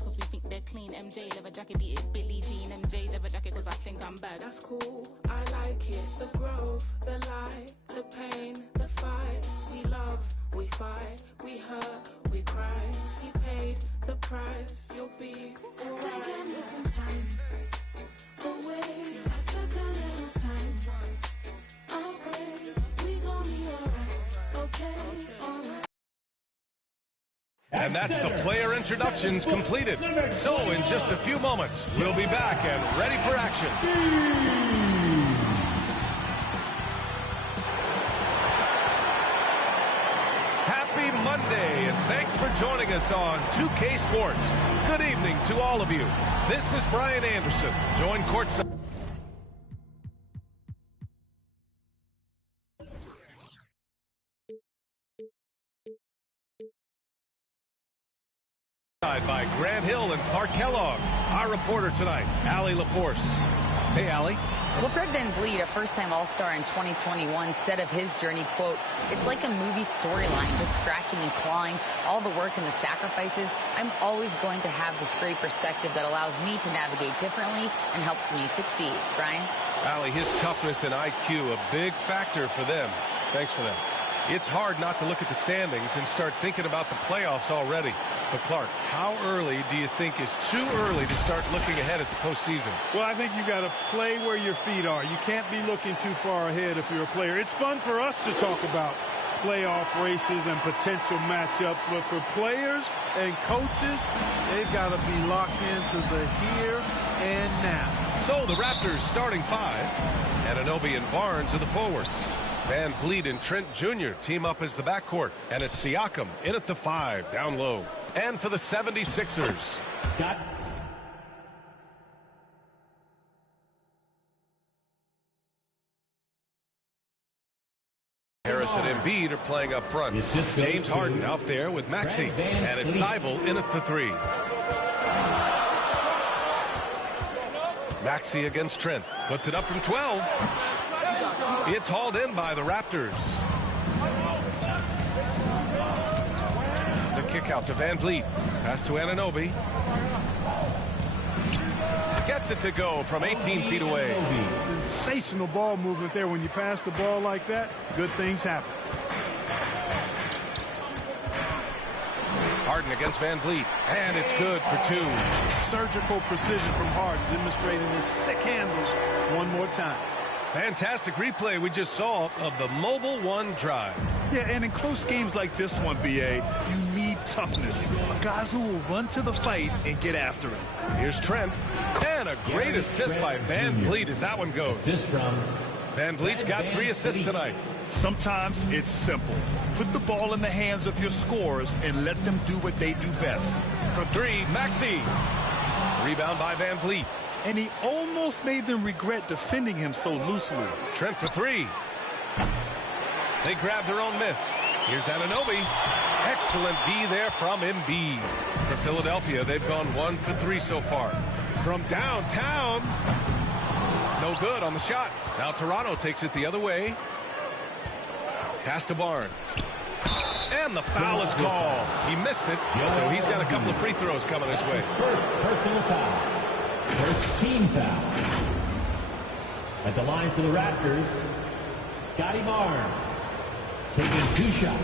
face cause we think they're clean. MJ leather jacket, beat it Billie Jean. MJ leather jacket cause I think I'm bad. That's cool, I like it. The growth, the light, the pain, the fight. We love, we fight, we hurt, we cry. He paid the price, you'll be alright. Give me some time away. I took a little time. I'll pray we gon' be alright. Okay, alright. And that's the player introductions completed. So in just a few moments, we'll be back and ready for action. Happy Monday, and thanks for joining us on 2K Sports. Good evening to all of you. This is Brian Anderson, joined courtside by Grant Hill and Clark Kellogg. Our reporter tonight, Allie LaForce. Hey, Allie. Well, Fred VanVleet, a first-time All-Star in 2021, said of his journey, quote, "It's like a movie storyline, just scratching and clawing, all the work and the sacrifices. I'm always going to have this great perspective that allows me to navigate differently and helps me succeed." Brian? Allie, his toughness and IQ, a big factor for them. Thanks for that. It's hard not to look at the standings and start thinking about the playoffs already. But, Clark, how early do you think is too early to start looking ahead at the postseason? Well, I think you got to play where your feet are. You can't be looking too far ahead if you're a player. It's fun for us to talk about playoff races and potential matchups, but for players and coaches, they've got to be locked into the here and now. So the Raptors starting five, and Anunoby and Barnes are the forwards. VanVleet and Trent Jr. team up as the backcourt, and it's Siakam in at the 5, down low. And for the 76ers, Scott. Harris and Embiid are playing up front. James Harden out there with Maxey, and it's Thibault in at the 3. Maxey against Trent, puts it up from 12. It's hauled in by the Raptors. The kick out to VanVleet. Pass to Anunoby. Gets it to go from 18 feet away. Sensational ball movement there. When you pass the ball like that, good things happen. Harden against VanVleet, and it's good for 2. Surgical precision from Harden, demonstrating his sick handles one more time. Fantastic replay we just saw of the mobile one drive. Yeah, and in close games like this one, BA, you need toughness. Guys who will run to the fight and get after it. Here's Trent, and a great assist by VanVleet as that one goes. VanVleet's got 3 assists tonight. Sometimes it's simple. Put the ball in the hands of your scorers and let them do what they do best. For 3, Maxey. Rebound by VanVleet. And he almost made them regret defending him so loosely. Trent for 3. They grabbed their own miss. Here's Anunoby. Excellent D there from Embiid. For Philadelphia, they've gone 1 for 3 so far. From downtown. No good on the shot. Now Toronto takes it the other way. Pass to Barnes. And the foul is called. He missed it, so he's got a couple of free throws coming his way. First personal foul. First team foul. At the line for the Raptors, Scotty Barnes taking 2 shots.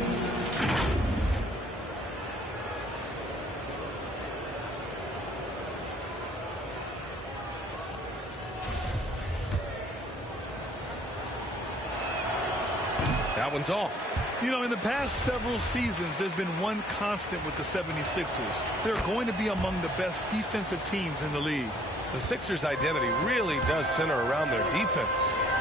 That one's off. You know, in the past several seasons, there's been one constant with the 76ers. They're going to be among the best defensive teams in the league. The Sixers' identity really does center around their defense.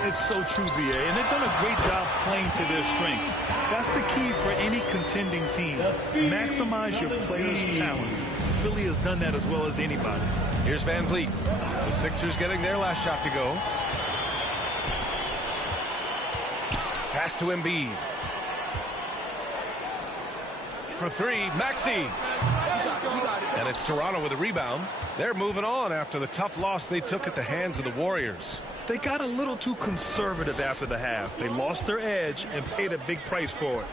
It's so true, BA, and they've done a great job playing to their strengths. That's the key for any contending team. Maximize your players' talents. Philly has done that as well as anybody. Here's VanVleet. The Sixers getting their last shot to go. Pass to Embiid. For 3, Maxey. And it's Toronto with a rebound. They're moving on after the tough loss they took at the hands of the Warriors. They got a little too conservative after the half. They lost their edge and paid a big price for it.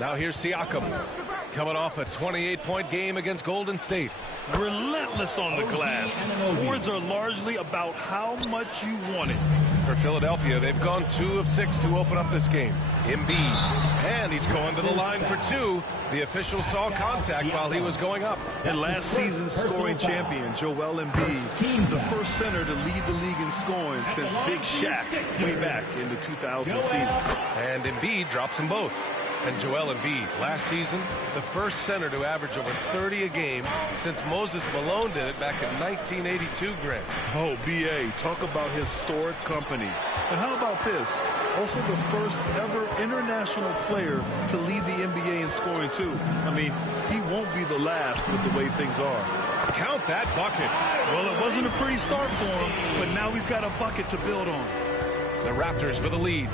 Now here's Siakam. coming off a 28-point game against Golden State. Relentless on the glass. Boards are largely about how much you want it. For Philadelphia, they've gone 2 of 6 to open up this game. Embiid, and he's going to the line for 2. The official saw contact while he was going up. And last season's scoring champion, Joel Embiid, the first center to lead the league in scoring since Big Shaq way back in the 2000 season. And Embiid drops them both. And Joel Embiid, last season, the first center to average over 30 a game since Moses Malone did it back in 1982, Grant. Oh, B.A., talk about historic company. And how about this? Also the first ever international player to lead the NBA in scoring, too. I mean, he won't be the last with the way things are. Count that bucket. Well, it wasn't a pretty start for him, but now he's got a bucket to build on. The Raptors for the lead.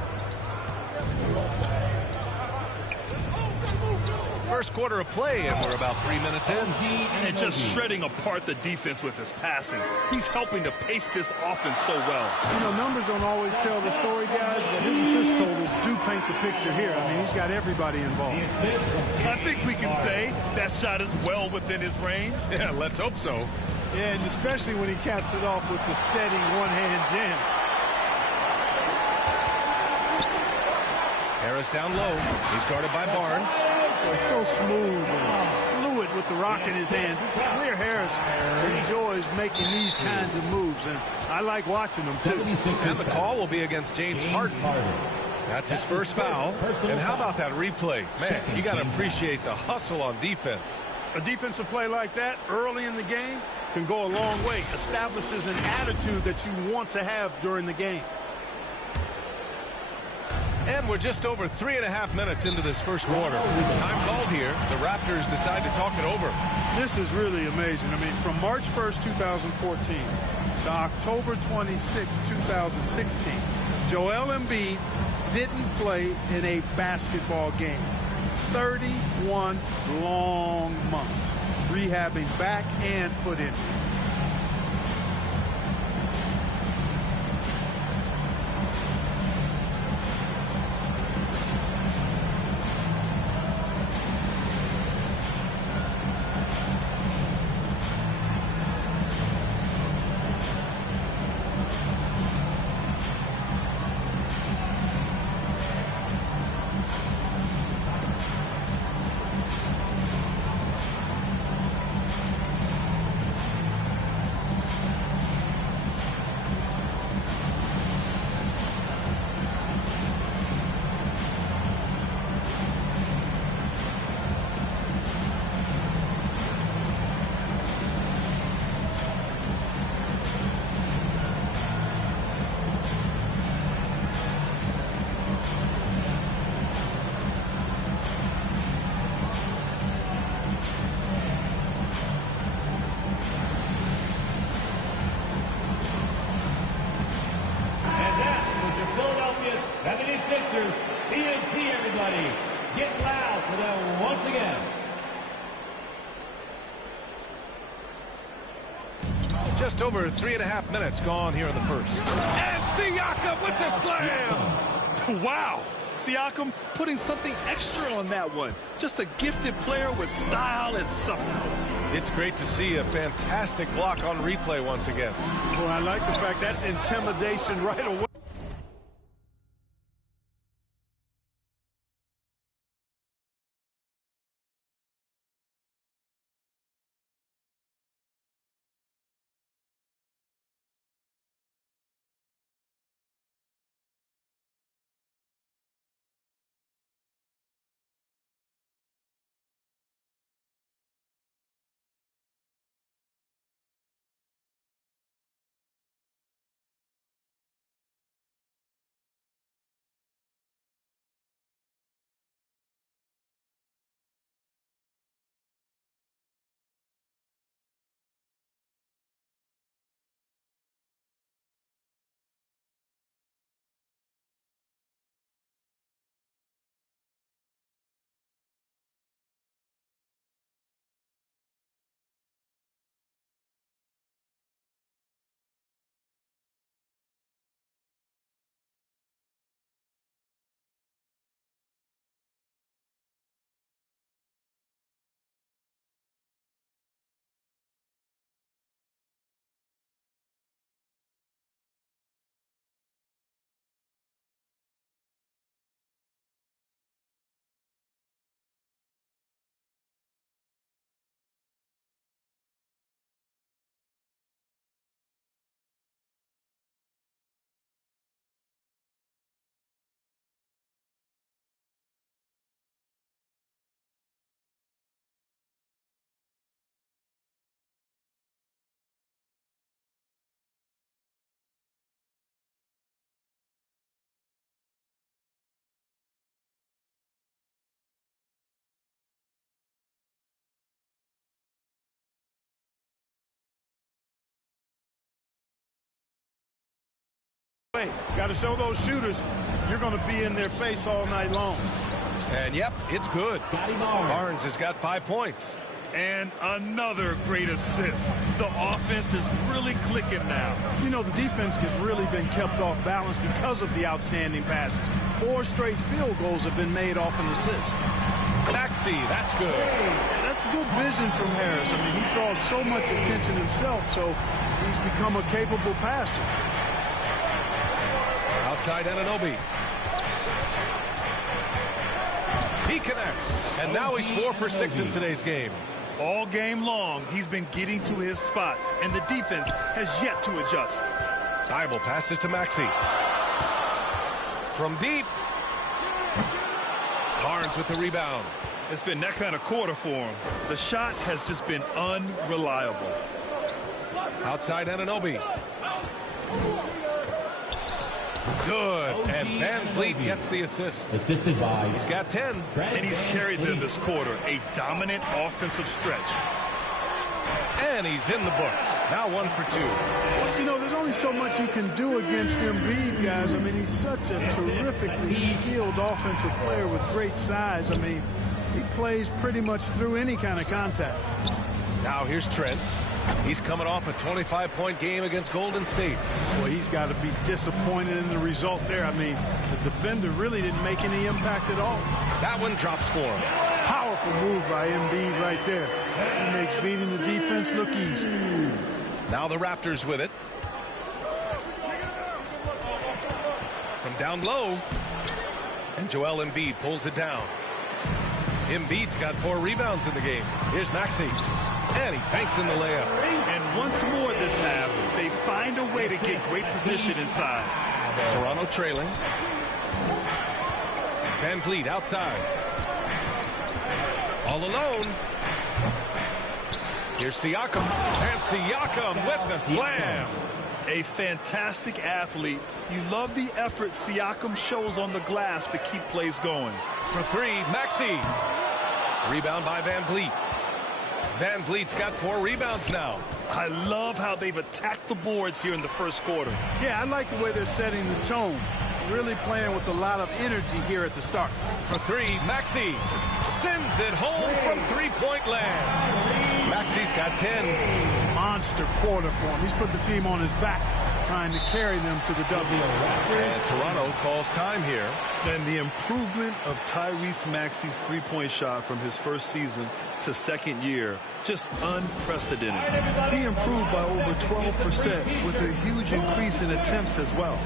First quarter of play, and we're about 3 minutes in. And just shredding apart the defense with his passing. He's helping to pace this offense so well. You know, numbers don't always tell the story, guys, but his assist totals do paint the picture here. I mean, he's got everybody involved. I think we can say that shot is well within his range. Yeah, let's hope so. Yeah, and especially when he caps it off with the steady one-hand jam. Harris down low. He's guarded by Barnes. He's so smooth and fluid with the rock in his hands. It's clear Harris enjoys making these kinds of moves, and I like watching them, too. And the call will be against James Harden. That's his first foul. And how about that replay? Man, you got to appreciate the hustle on defense. A defensive play like that early in the game can go a long way. Establishes an attitude that you want to have during the game. And we're just over 3.5 minutes into this first quarter. Time called here. The Raptors decide to talk it over. This is really amazing. I mean, from March 1st, 2014 to October 26, 2016, Joel Embiid didn't play in a basketball game. 31 long months rehabbing back and foot injury. Just over 3.5 minutes gone here in the first. And Siakam with the slam! Wow! Siakam putting something extra on that one. Just a gifted player with style and substance. It's great to see a fantastic block on replay once again. Well, I like the fact that's intimidation right away. hey, got to show those shooters you're going to be in their face all night long. And, yep, it's good. Barnes has got 5 points. And another great assist. The offense is really clicking now. You know, the defense has really been kept off balance because of the outstanding passes. 4 straight field goals have been made off an assist. Maxey, that's good. That's good vision from Harris. I mean, he draws so much attention himself, so he's become a capable passer. Outside Anunoby. He connects, and now he's 4 for 6 in today's game. All game long, he's been getting to his spots, and the defense has yet to adjust. Thibault passes to Maxey. From deep. Barnes with the rebound. It's been that kind of quarter for him. The shot has just been unreliable. Outside Anunoby. Good. And Van Vliet gets the assist. Assisted by. He's got 10. And he's carried them this quarter. A dominant offensive stretch. And he's in the books. Now 1 for 2. You know, there's only so much you can do against Embiid, guys. I mean, he's such a terrifically skilled offensive player with great size. I mean, he plays pretty much through any kind of contact. Now here's Trent. He's coming off a 25-point game against Golden State. Well, he's got to be disappointed in the result there. I mean, the defender really didn't make any impact at all. That one drops for him. Powerful move by Embiid right there. He makes beating the defense look easy. Now the Raptors with it. From down low. And Joel Embiid pulls it down. Embiid's got 4 rebounds in the game. Here's Maxey. And he banks in the layup. And once more this half, they find a way to get great position inside. Toronto trailing. Van Vliet outside. All alone. Here's Siakam. And Siakam with the slam. A fantastic athlete. You love the effort Siakam shows on the glass to keep plays going. For 3, Maxey. Rebound by Van Vliet. Van Vliet's got 4 rebounds now. I love how they've attacked the boards here in the first quarter. Yeah, I like the way they're setting the tone. Really playing with a lot of energy here at the start. For 3, Maxey sends it home from 3-point land. Maxey's got 10. Monster quarter for him. He's put the team on his back, trying to carry them to the W. And Toronto calls time here. And the improvement of Tyrese Maxey's 3-point shot from his first season to second year, just unprecedented. He improved by over 12% with a huge increase in attempts as well.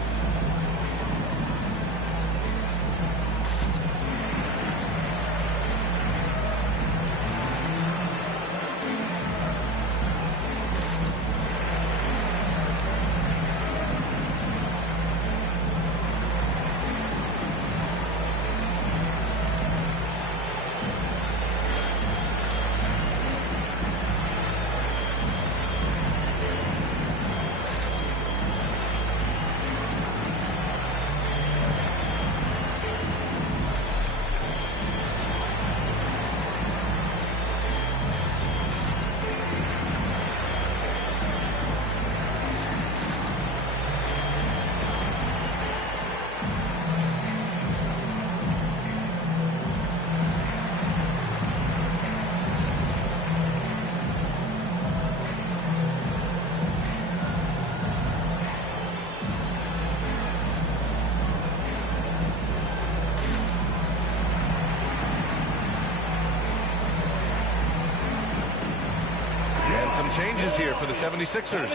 Some changes here for the 76ers.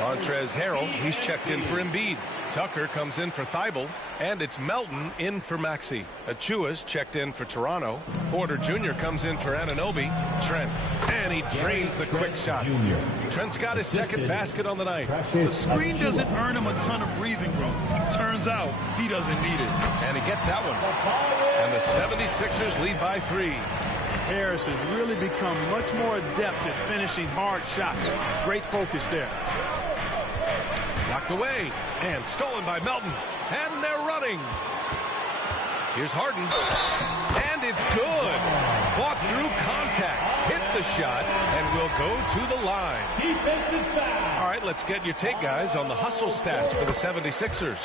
Montrezl Harrell, he's checked in for Embiid. Tucker comes in for Thibault. And it's Melton in for Maxey. Achua's checked in for Toronto. Porter Jr. comes in for Anunoby. Trent. And he drains the quick shot. Trent's got his second basket on the night. The screen doesn't earn him a ton of breathing room. Turns out he doesn't need it. And he gets that one. And the 76ers lead by 3. Harris has really become much more adept at finishing hard shots. Great focus there. Knocked away and stolen by Melton. And they're running. Here's Harden. And it's good. Fought through contact. Hit the shot and will go to the line. Defensive foul. All right, let's get your take, guys, on the hustle stats for the 76ers.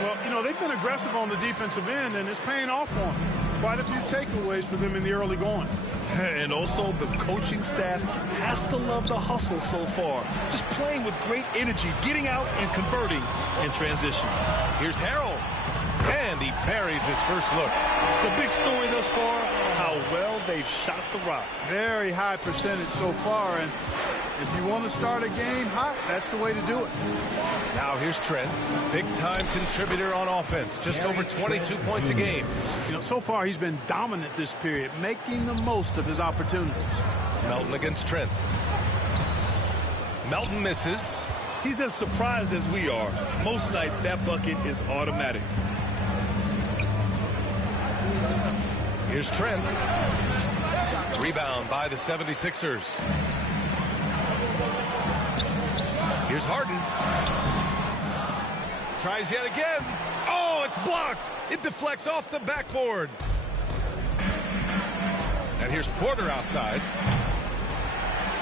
Well, you know, they've been aggressive on the defensive end, and it's paying off for them. Quite a few takeaways for them in the early going. And also the coaching staff has to love the hustle so far. Just playing with great energy, getting out and converting in transition. Here's Harold. And he buries his first look. The big story thus far, how well they've shot the rock. Very high percentage so far, and if you want to start a game hot, that's the way to do it. Now here's Trent, big-time contributor on offense, just over 22 points a game. You know, so far he's been dominant this period, making the most of his opportunities. Melton against Trent. Melton misses. He's as surprised as we are. Most nights that bucket is automatic. Here's Trent. Rebound by the 76ers. Here's Harden. Tries yet again. Oh, it's blocked. It deflects off the backboard. And here's Porter outside.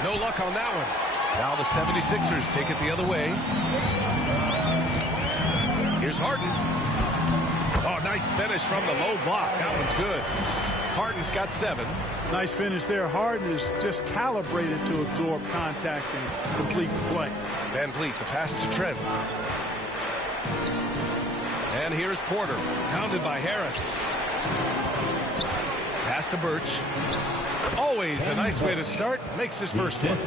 No luck on that one. Now the 76ers take it the other way. Here's Harden. Oh, nice finish from the low block. That one's good. Harden's got 7. Nice finish there. Harden is just calibrated to absorb contact and complete the play. Van Vliet, the pass to Trent. And here's Porter, pounded by Harris. Pass to Birch. Always a nice way to start. Makes his first one.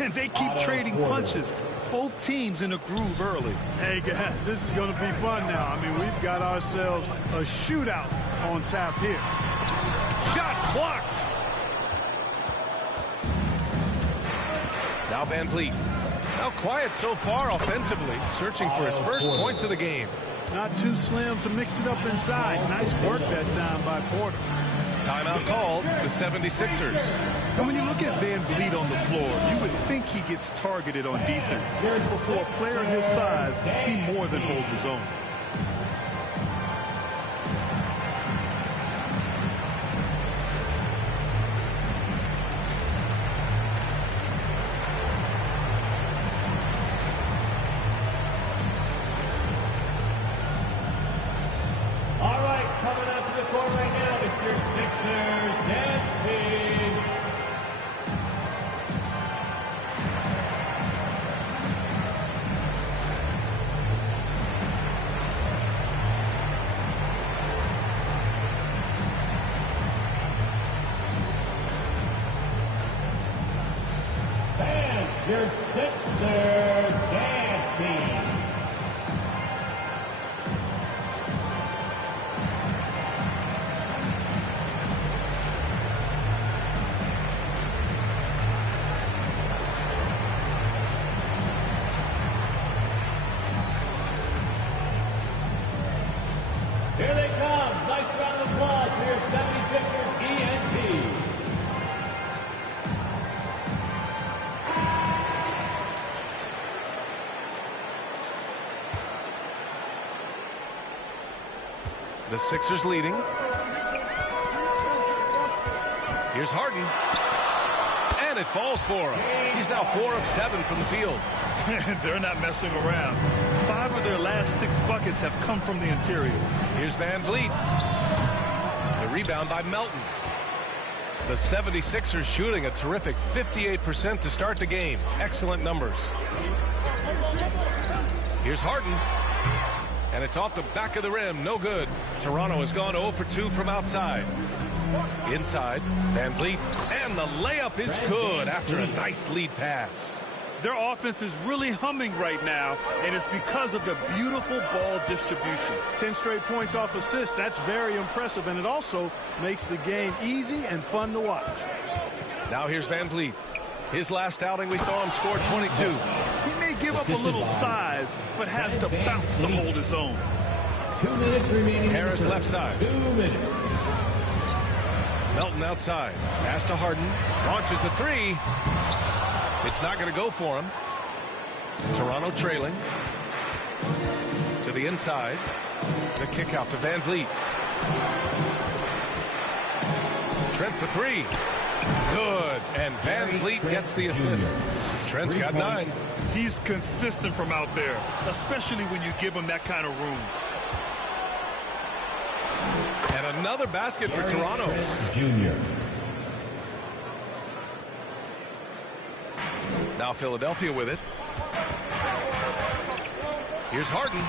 And they keep trading punches. Both teams in a groove early. Hey, guys, this is going to be fun now. I mean, we've got ourselves a shootout on tap here. Shots blocked. Now Van Vliet. Now quiet so far offensively, searching for his first points of the game. Not too slim to mix it up inside. Nice work that time by Porter. Timeout called, the 76ers. And when you look at Van Vliet on the floor, you would think he gets targeted on defense. For a player his size, he more than holds his own. All right, coming out to the court right now, it's your Sixers dance team. And your Sixers dance team. Here they come. Nice round of applause for your 76ers ENT. The Sixers leading. Here's Harden. And it falls for him. He's now 4 of 7 from the field. They're not messing around. 5 of their last 6 buckets have come from the interior. Here's Van Vliet. The rebound by Melton. The 76ers shooting a terrific 58% to start the game. Excellent numbers. Here's Harden. And it's off the back of the rim. No good. Toronto has gone 0 for 2 from outside. Inside, Van Vliet. And the layup is good after a nice lead pass. Their offense is really humming right now, and it's because of the beautiful ball distribution. 10 straight points off assists. That's very impressive, and it also makes the game easy and fun to watch. Now here's Van Vliet. His last outing, we saw him score 22. He may give up a little size, but has the bounce to hold his own. 2 minutes remaining. Harris left side. 2 minutes. Melton outside. Pass to Harden. Launches a 3. It's not going to go for him. Toronto trailing. To the inside. The kick out to Van Vliet. Trent for 3. Good. And Van Vliet gets the assist. Trent's got 9. He's consistent from out there, especially when you give him that kind of room. And another basket for Toronto. Junior. Now Philadelphia with it. Here's Harden.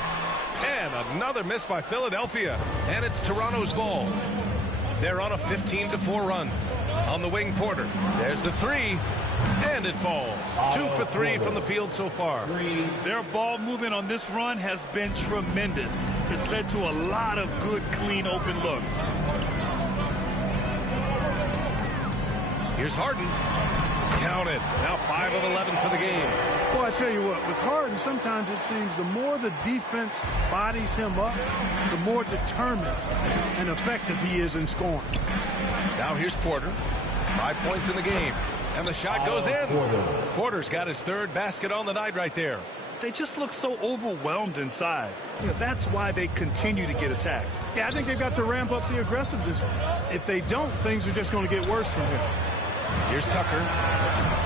And another miss by Philadelphia. And it's Toronto's ball. They're on a 15-4 run. On the wing, Porter. There's the 3. And it falls. 2 for 3 from the field so far. Their ball movement on this run has been tremendous. It's led to a lot of good, clean, open looks. Here's Harden. Count it. Now 5 of 11 for the game. Well, I tell you what, with Harden, sometimes it seems the more the defense bodies him up, the more determined and effective he is in scoring. Now here's Porter. 5 points in the game. And the shot goes in. Porter's got his 3rd basket on the night right there. They just look so overwhelmed inside. You know, that's why they continue to get attacked. Yeah, I think they've got to ramp up the aggressiveness. If they don't, things are just going to get worse from here. Here's Tucker.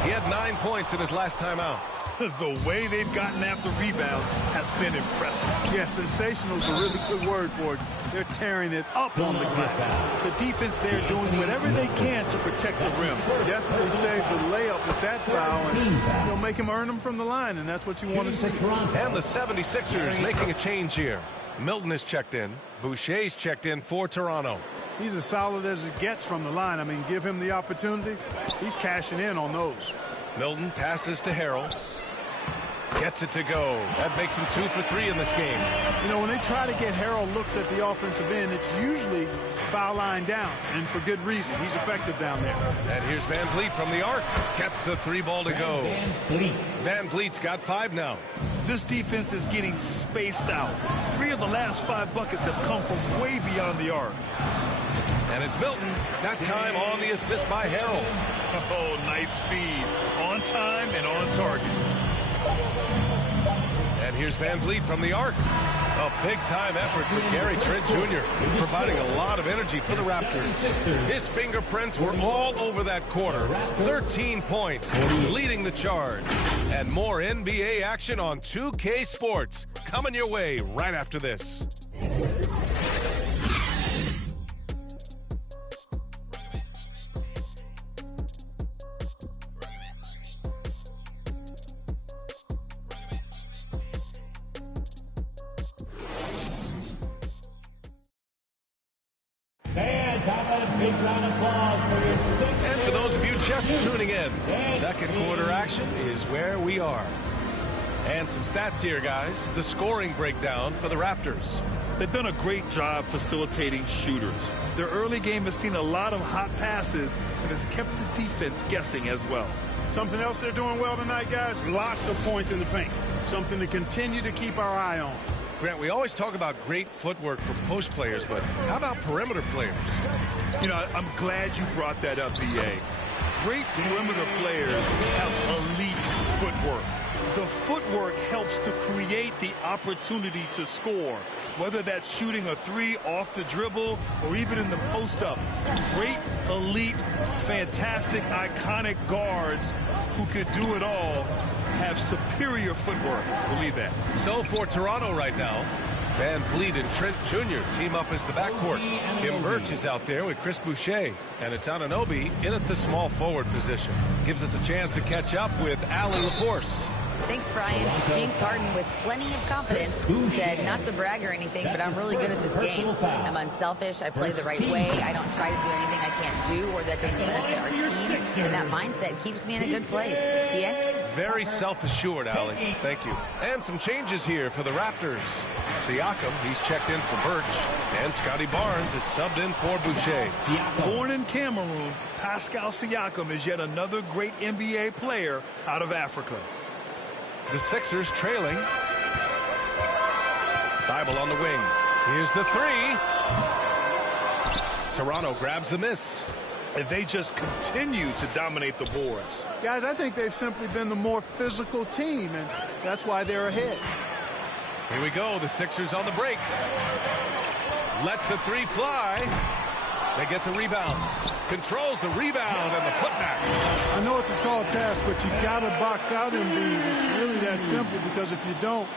He had 9 points in his last time out. The way they've gotten after rebounds has been impressive. Yeah, sensational is a really good word for it. They're tearing it up on the ground. The defense there doing whatever they can to protect the rim. Definitely saved the layup with that foul, and you'll make him earn them from the line, and that's what you want to see. And the 76ers making a change here. Milton is checked in. Boucher's checked in for Toronto. He's as solid as it gets from the line. I mean, give him the opportunity. He's cashing in on those. Milton passes to Harrell. Gets it to go. That makes him 2 for 3 in this game. You know, when they try to get Harrell looks at the offensive end, it's usually foul line down, and for good reason. He's effective down there. And here's Van Vliet from the arc. Gets the 3 ball to go. Van Vliet's got 5 now. This defense is getting spaced out. 3 of the last 5 buckets have come from way beyond the arc. And it's Milton. That time on the assist by Harrell. Oh, nice feed. On time and on target. And here's Van Vliet from the arc. A big-time effort for Gary Trent Jr., providing a lot of energy for the Raptors. His fingerprints were all over that quarter. 13 points, leading the charge. And more NBA action on 2K Sports coming your way right after this. Big round of applause for your 6th. And for those of you just tuning in, second quarter action is where we are. And some stats here, guys. The scoring breakdown for the Raptors. They've done a great job facilitating shooters. Their early game has seen a lot of hot passes and has kept the defense guessing as well. Something else they're doing well tonight, guys, lots of points in the paint. Something to continue to keep our eye on. Grant, we always talk about great footwork for post players, but how about perimeter players? You know, I'm glad you brought that up, B.A. Great perimeter players have elite footwork. The footwork helps to create the opportunity to score, whether that's shooting a 3 off the dribble or even in the post-up. Great, elite, fantastic, iconic guards who could do it all have superior footwork. Believe that. So for Toronto right now, Van Vliet and Trent Jr. team up as the backcourt. Kim Birch is out there with Chris Boucher. And it's Anunoby in at the small forward position. Gives us a chance to catch up with Allie LaForce. Thanks, Brian. James Harden, with plenty of confidence, said not to brag or anything, but I'm really good at this game. I'm unselfish. I play the right way. I don't try to do anything I can't do or that doesn't benefit our team. And that mindset keeps me in a good place. Yeah? Very self-assured, Allie. Thank you. And some changes here for the Raptors. Siakam, he's checked in for Birch. And Scotty Barnes is subbed in for Boucher. Born in Cameroon, Pascal Siakam is yet another great NBA player out of Africa. The Sixers trailing. Thibault on the wing. Here's the 3. Toronto grabs the miss. And they just continue to dominate the boards. Guys, I think they've simply been the more physical team, and that's why they're ahead. Here we go. The Sixers on the break. Lets the 3 fly. They get the rebound. Controls the rebound and the putback. I know it's a tall task, but you got to box out Embiid. It's really that simple, because if you don't,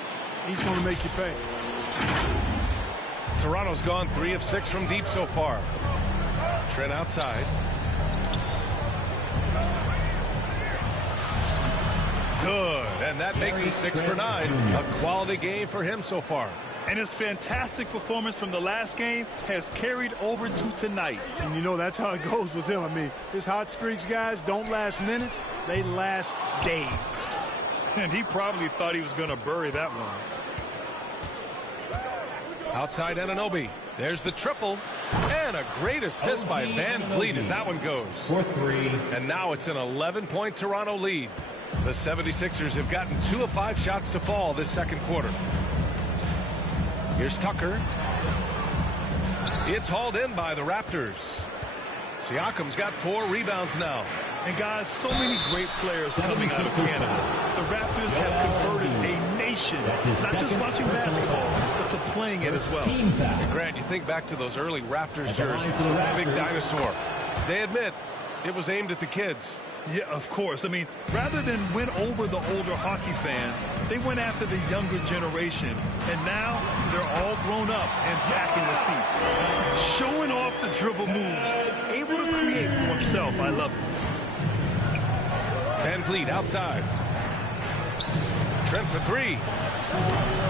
he's going to make you pay. Toronto's gone 3 of 6 from deep so far. Trent outside. Good, and that makes him 6 for 9. A quality game for him so far. And his fantastic performance from the last game has carried over to tonight. And you know that's how it goes with him. I mean, his hot streaks, guys, don't last minutes. They last days. And he probably thought he was going to bury that one. Outside Anunoby. There's the triple. And a great assist by Van Vliet as that one goes. For 3. And now it's an 11-point Toronto lead. The 76ers have gotten 2 of 5 shots to fall this second quarter. Here's Tucker. It's hauled in by the Raptors. Siakam's got 4 rebounds now. And guys, so many great players coming out of Canada. The Raptors have converted a nation, not just watching basketball, but to playing it as well. And Grant, you think back to those early Raptors jerseys, big dinosaur. They admit it was aimed at the kids. Yeah, of course. I mean, rather than win over the older hockey fans, they went after the younger generation. And now they're all grown up and back in the seats. Showing off the dribble moves, able to create for himself. I love it. Van Vliet outside. Trent for 3.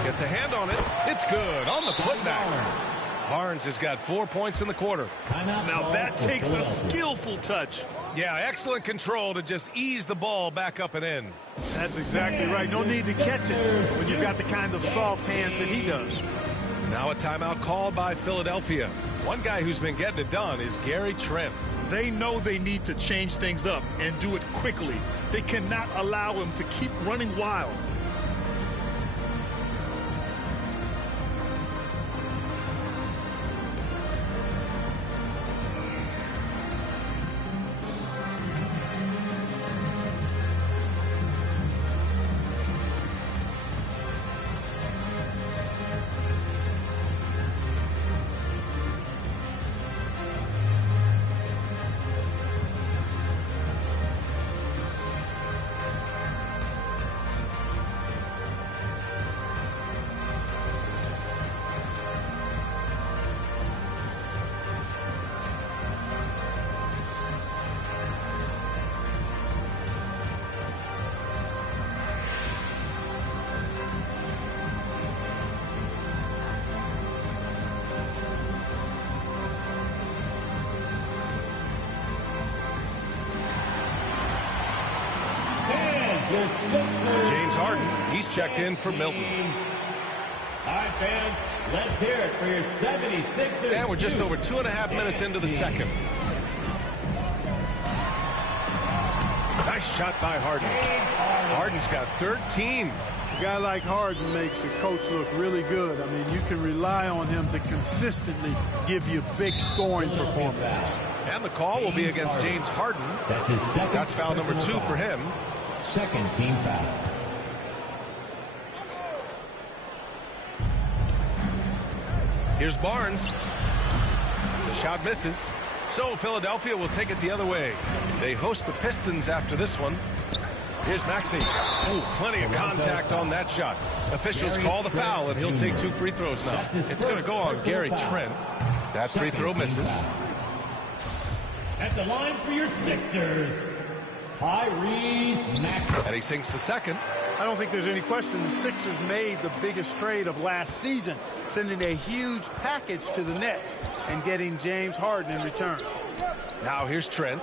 Gets a hand on it. It's good on the putback. Barnes has got 4 points in the quarter. Now that takes a skillful touch. Yeah, excellent control to just ease the ball back up and in. That's exactly right. No need to catch it when you've got the kind of soft hands that he does. Now a timeout called by Philadelphia. One guy who's been getting it done is Gary Trent. They know they need to change things up and do it quickly. They cannot allow him to keep running wild. James Harden, he's checked in for Milton. All right, fans, let's hear it for your 76ers. And we're just over 2.5 minutes into the second. Nice shot by Harden. Harden's got 13. A guy like Harden makes a coach look really good. I mean, you can rely on him to consistently give you big scoring performances. And the call will be against James Harden. That's his second. That's foul number 2 for him. Second team foul. Here's Barnes. The shot misses. So Philadelphia will take it the other way. They host the Pistons after this one. Here's Maxey. Oh, plenty of contact on that shot. Officials call the foul, and he'll take 2 free throws now. It's going to go on Gary Trent. That free throw misses. At the line for your Sixers, Tyrese Maxey. And he sinks the second. I don't think there's any question the Sixers made the biggest trade of last season, sending a huge package to the Nets and getting James Harden in return. Now here's Trent.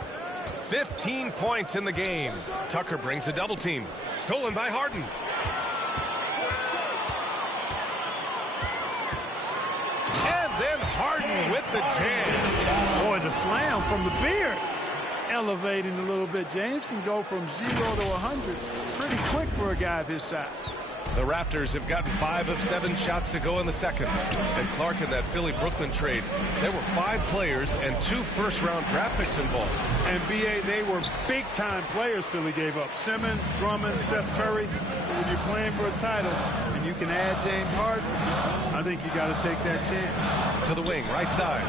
15 points in the game. Tucker brings a double team. Stolen by Harden. And then Harden with the jam. Boy, the slam from the beard. Elevating a little bit. James can go from 0 to 100 pretty quick for a guy of his size. The Raptors have gotten 5 of 7 shots to go in the second. And Clark in that Philly-Brooklyn trade, there were 5 players and 2 first-round draft picks involved. And B.A., they were big-time players Philly gave up. Simmons, Drummond, Seth Curry. When you're playing for a title and you can add James Harden, I think you got to take that chance. To the wing, right side.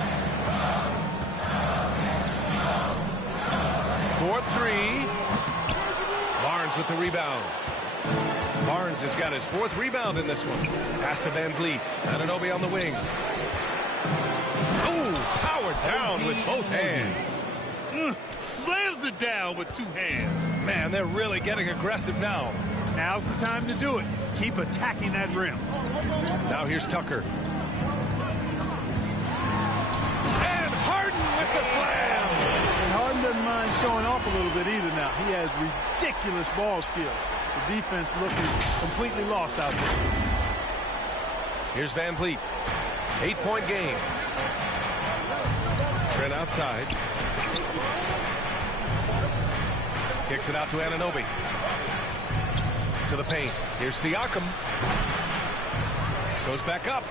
4-3. Barnes with the rebound. Barnes has got his 4th rebound in this one. Pass to Van Vliet. Anunoby on the wing. Oh, powered down with both hands. Slams it down with 2 hands. Man, they're really getting aggressive now. Now's the time to do it. Keep attacking that rim. Now here's Tucker. And Harden with the slam. And Harden doesn't mind showing off a little bit either now. He has ridiculous ball skills. The defense looking completely lost out there. Here's Van Vliet. 8-point game. Trent outside. Kicks it out to Anunoby. To the paint. Here's Siakam. Goes back up.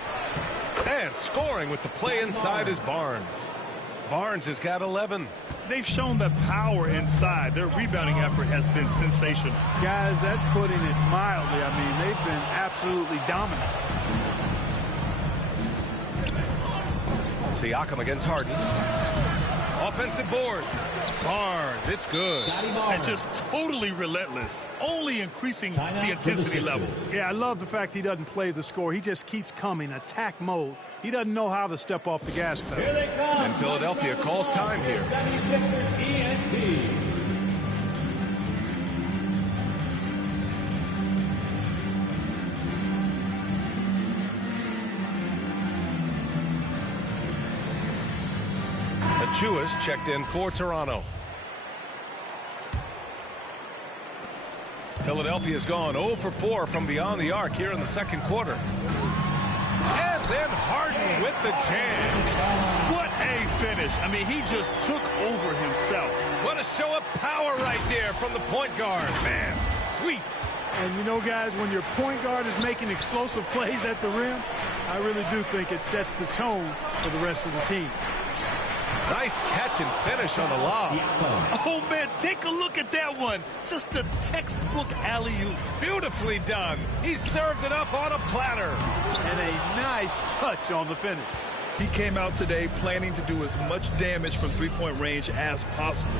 And scoring with the play inside is Barnes. Barnes has got 11. They've shown the power inside. Their rebounding effort has been sensational. Guys, that's putting it mildly. I mean, they've been absolutely dominant. Siakam against Harden. Offensive board. Barnes, it's good. And just totally relentless, only increasing the intensity level. Yeah, I love the fact he doesn't play the score. He just keeps coming, attack mode. He doesn't know how to step off the gas pedal. Here they come. And Philadelphia calls time here. 76ers ENT. Achua's checked in for Toronto. Philadelphia's gone 0 for 4 from beyond the arc here in the second quarter. And then Harden with the jam. What a finish. I mean, he just took over himself. What a show of power right there from the point guard. Man, sweet. And you know, guys, when your point guard is making explosive plays at the rim, I really do think it sets the tone for the rest of the team. Nice catch and finish on the lob. Oh, man, take a look at that one. Just a textbook alley-oop. Beautifully done. He served it up on a platter. And a nice touch on the finish. He came out today planning to do as much damage from three-point range as possible.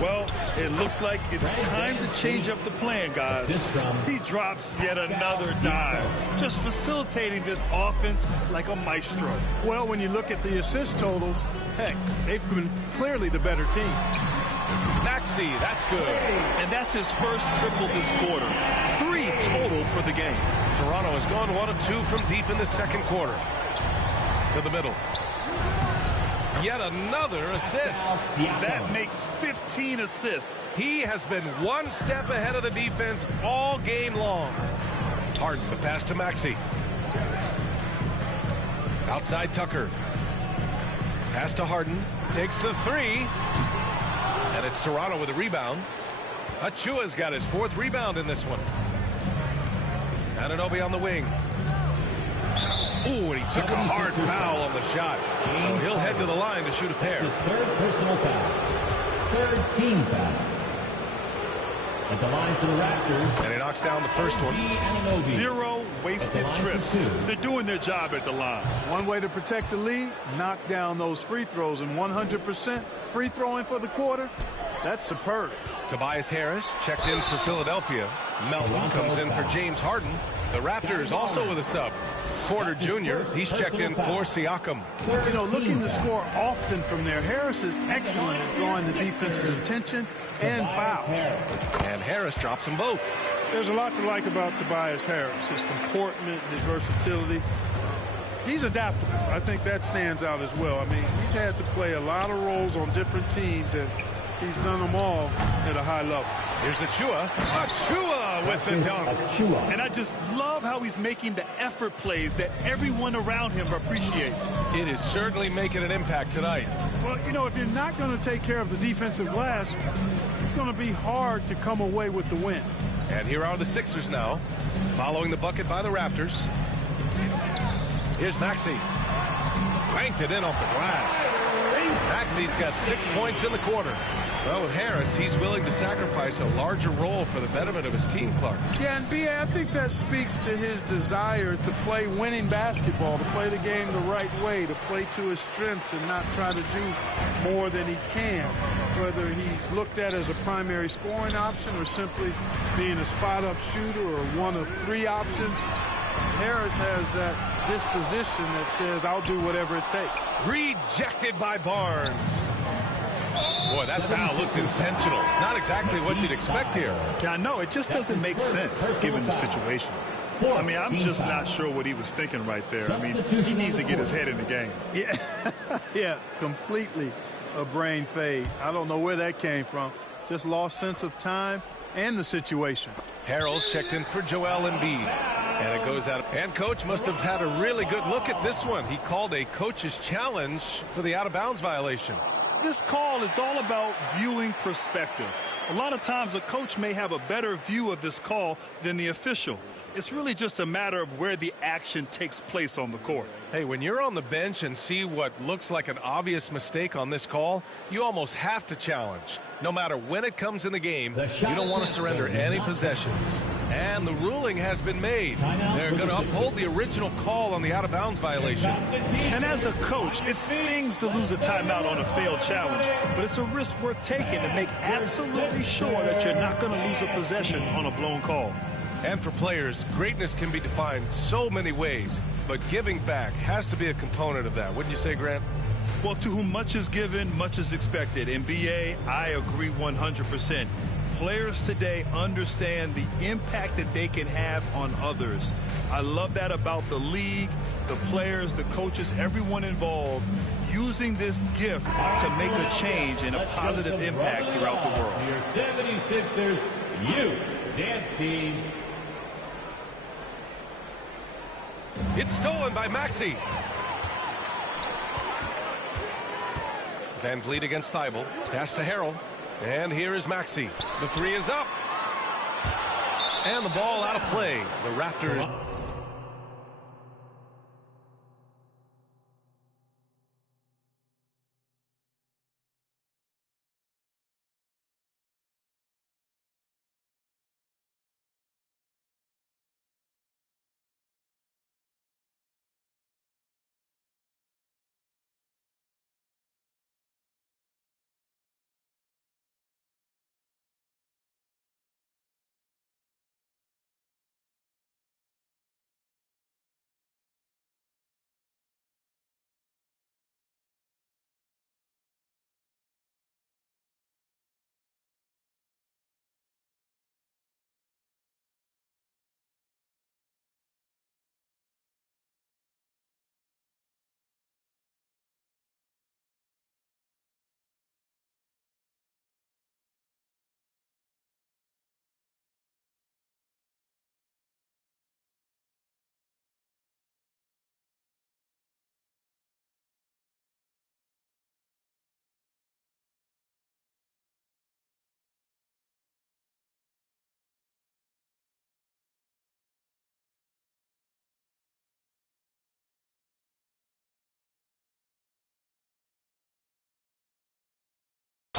Well, it looks like it's time to change up the plan, guys. He drops yet another dive, just facilitating this offense like a maestro. Well, when you look at the assist totals, heck, they've been clearly the better team. Maxey, that's good. And that's his first triple this quarter. 3 total for the game. Toronto has gone 1 of 2 from deep in the second quarter. To the middle. Yet another assist. That makes 15 assists. He has been one step ahead of the defense all game long. Harden, the pass to Maxey. Outside Tucker. Pass to Harden. Takes the 3. And it's Toronto with a rebound. Achua's got his 4th rebound in this one. Anunoby on the wing. Ooh, and he took a hard foul on the shot. So he'll head to the line to shoot a pair. His 3rd personal foul. 3rd team foul. At the line for the Raptors. And he knocks down the first one. 0 wasted trips. They're doing their job at the line. One way to protect the lead, knock down those free throws. And 100% free throwing for the quarter, that's superb. Tobias Harris checked in for Philadelphia. Melton comes in for James Harden. The Raptors also with a sub. Porter Jr., he's checked in for Siakam. You know, looking to score often from there, Harris is excellent at drawing the defense's attention and fouls. And Harris drops them both. There's a lot to like about Tobias Harris, his comportment, his versatility. He's adaptable. I think that stands out as well. I mean, he's had to play a lot of roles on different teams, and he's done them all at a high level. Here's Achua. Achua with the dunk. And I just love how he's making the effort plays that everyone around him appreciates. It is certainly making an impact tonight. Well, you know, if you're not going to take care of the defensive glass, it's going to be hard to come away with the win. And here are the Sixers now, following the bucket by the Raptors. Here's Maxey. Banked it in off the glass. Maxey's got 6 points in the quarter. Well, with Harris, he's willing to sacrifice a larger role for the betterment of his team, Clark. Yeah, and B.A., I think that speaks to his desire to play winning basketball, to play the game the right way, to play to his strengths and not try to do more than he can, whether he's looked at as a primary scoring option or simply being a spot-up shooter or one of 3 options. Harris has that disposition that says, I'll do whatever it takes. Rejected by Barnes. Boy, that foul looked intentional. Not exactly what you'd expect here. Yeah, I know. It just doesn't make sense given the situation. I mean, I'm just not sure what he was thinking right there. I mean, he needs to get his head in the game. Yeah, yeah, completely a brain fade. I don't know where that came from. Just lost sense of time and the situation. Harrell's checked in for Joel Embiid. And it goes out. And coach must have had a really good look at this one. He called a coach's challenge for the out-of-bounds violation. This call is all about viewing perspective. A lot of times a coach may have a better view of this call than the official. It's really just a matter of where the action takes place on the court. Hey, when you're on the bench and see what looks like an obvious mistake on this call, you almost have to challenge. No matter when it comes in the game, you don't want to surrender any possessions. And the ruling has been made. They're going to uphold the original call on the out-of-bounds violation. And as a coach, it stings to lose a timeout on a failed challenge, but it's a risk worth taking to make absolutely sure that you're not going to lose a possession on a blown call. And for players, greatness can be defined so many ways, but giving back has to be a component of that. Wouldn't you say, Grant? Well, to whom much is given, much is expected. In BA, I agree 100%. Players today understand the impact that they can have on others. I love that about the league, the players, the coaches, everyone involved, using this gift to make a change and a positive impact throughout the world. Your 76ers youth dance team. It's stolen by Maxey. Van Vliet against Thibault. Pass to Harrell. And here is Maxey. The 3 is up. And the ball out of play. The Raptors.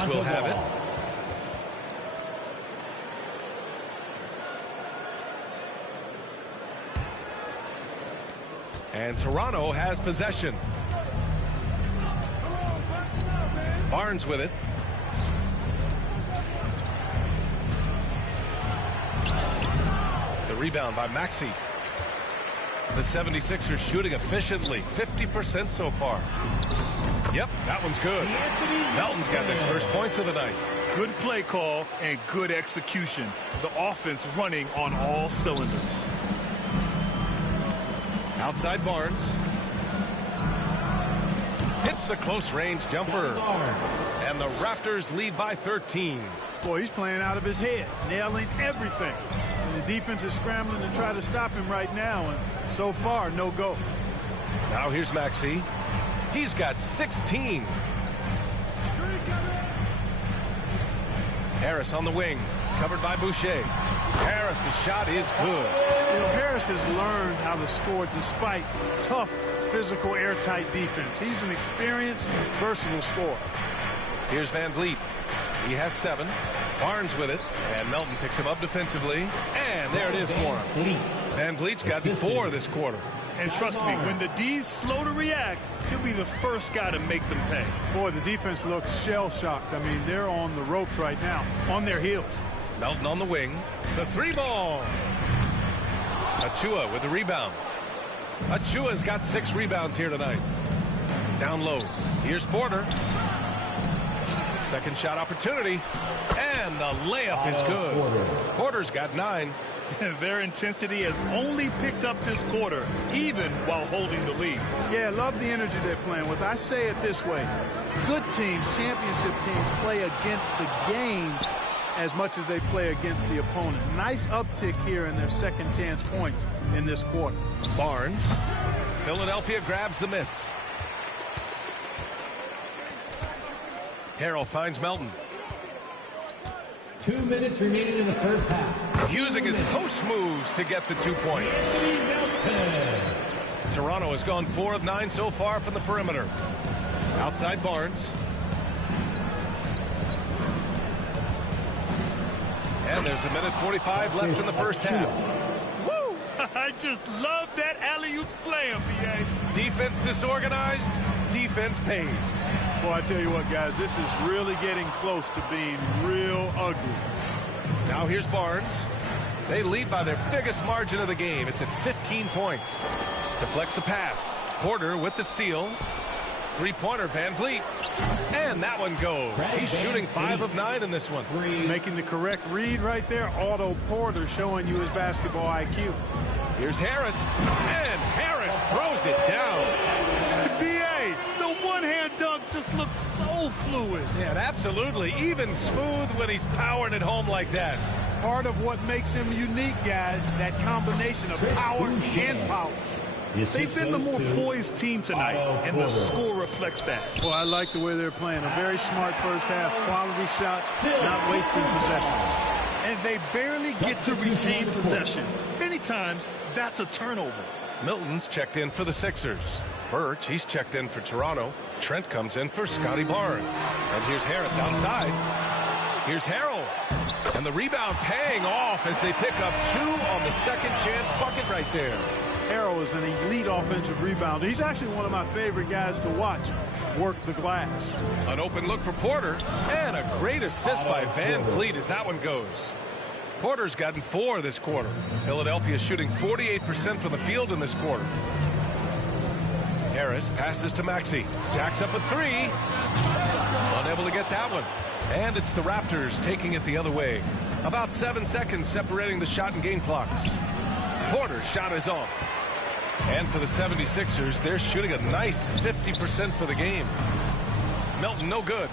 Will have it. And Toronto has possession. Barnes with it. The rebound by Maxey. The 76ers shooting efficiently, 50% so far. Yep, that one's good. Melton's got his first points of the night. Good play call and good execution. The offense running on all cylinders. Outside Barnes. Hits the close range jumper. And the Raptors lead by 13. Boy, he's playing out of his head, nailing everything. And the defense is scrambling to try to stop him right now. And so far, no go. Now here's Maxey. He's got 16. Harris on the wing, covered by Boucher. Harris's shot is good. You know, Harris has learned how to score despite tough, physical, airtight defense. He's an experienced, versatile scorer. Here's Van Vliet. He has 7. Barnes with it, and Melton picks him up defensively, and there it is for him. Van Vliet's gotten 4 this quarter. And trust me, when the D's slow to react, he'll be the first guy to make them pay. Boy, the defense looks shell-shocked. I mean, they're on the ropes right now, on their heels. Melton on the wing. The 3-ball. Achua with the rebound. Achua's got 6 rebounds here tonight. Down low. Here's Porter. Second shot opportunity. And the layup is good. Porter's got 9. Their intensity has only picked up this quarter, even while holding the lead. Yeah, love the energy they're playing with. I say it this way. Good teams, championship teams, play against the game as much as they play against the opponent. Nice uptick here in their second chance points in this quarter. Barnes. Philadelphia grabs the miss. Harrell finds Melton. 2 minutes remaining in the first half. Using his post moves to get the 2 points. Toronto has gone 4 of 9 so far from the perimeter. Outside Barnes. And there's 1:45 left in the first half. Woo! I just love that alley-oop slam, PA. Defense disorganized, defense pays. Well, I tell you what, guys, this is really getting close to being real ugly. Now here's Barnes. They lead by their biggest margin of the game. It's at 15 points. Deflects the pass. Porter with the steal. 3-pointer, Van Vliet. And that one goes. He's shooting 5 of 9 in this one. Making the correct read right there. Otto Porter showing you his basketball IQ. Here's Harris. And Harris throws it down. BA, the one-hand dunk just looks so fluid. Yeah, absolutely. Even smooth when he's powering it home like that. Part of what makes him unique, guys, that combination of power and polish. They've been the more poised team tonight, and the score reflects that. Well, I like the way they're playing. A very smart first half. Quality shots, not wasting possession. And they barely get to retain possession. Many times, that's a turnover. Milton's checked in for the Sixers. Birch, he's checked in for Toronto. Trent comes in for Scotty Barnes. And here's Harris outside. Here's Harrell. And the rebound paying off as they pick up 2 on the second chance bucket right there. Harrell is an elite offensive rebounder. He's actually one of my favorite guys to watch work the glass. An open look for Porter. And a great assist by Van Vliet as that one goes. Porter's gotten 4 this quarter. Philadelphia shooting 48% from the field in this quarter. Harris passes to Maxey. Jacks up a 3. Unable to get that one. And it's the Raptors taking it the other way. About 7 seconds separating the shot and game clocks. Porter's shot is off. And for the 76ers, they're shooting a nice 50% for the game. Melton, no good.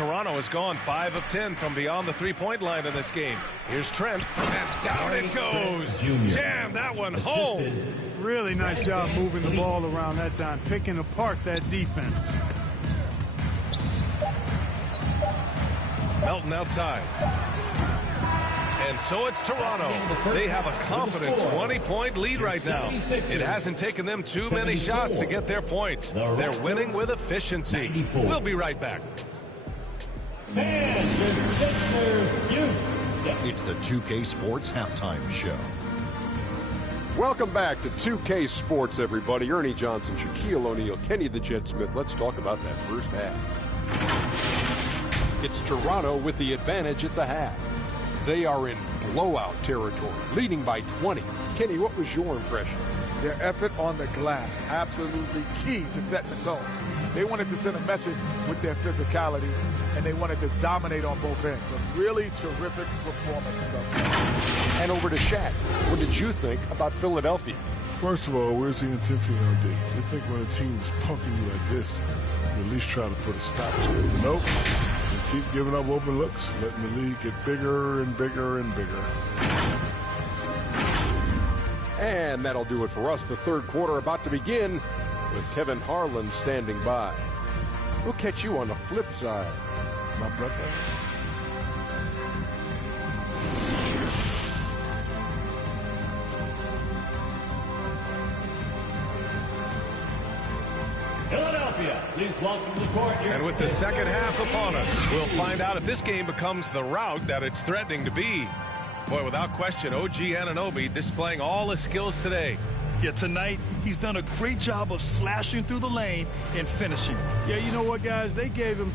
Toronto has gone 5 of 10 from beyond the three-point line in this game. Here's Trent, and down it goes. Jam that one home. Really nice job moving the ball around that time, picking apart that defense. Melton outside. And so it's Toronto. They have a confident 20-point lead right now. It hasn't taken them too many shots to get their points. They're winning with efficiency. We'll be right back. It's the 2K Sports Halftime Show. Welcome back to 2K Sports, everybody. Ernie Johnson, Shaquille O'Neal, Kenny the Jet Smith. Let's talk about that first half. It's Toronto with the advantage at the half. They are in blowout territory, leading by 20. Kenny, what was your impression? Their effort on the glass, absolutely key to setting the tone. They wanted to send a message with their physicality, and they wanted to dominate on both ends. A really terrific performance. And over to Shaq. What did you think about Philadelphia? First of all, where's the intensity on D? You think when a team is punking you like this, you at least try to put a stop to it. Nope. Keep giving up open looks, letting the lead get bigger and bigger and bigger. And that'll do it for us. The third quarter about to begin with Kevin Harlan standing by. We'll catch you on the flip side. My brother. Philadelphia, please welcome to the court. And with the second half upon us, we'll find out if this game becomes the rout that it's threatening to be. Boy, without question, OG Anunoby displaying all his skills today. Yeah, tonight, he's done a great job of slashing through the lane and finishing. Yeah, you know what, guys? They gave him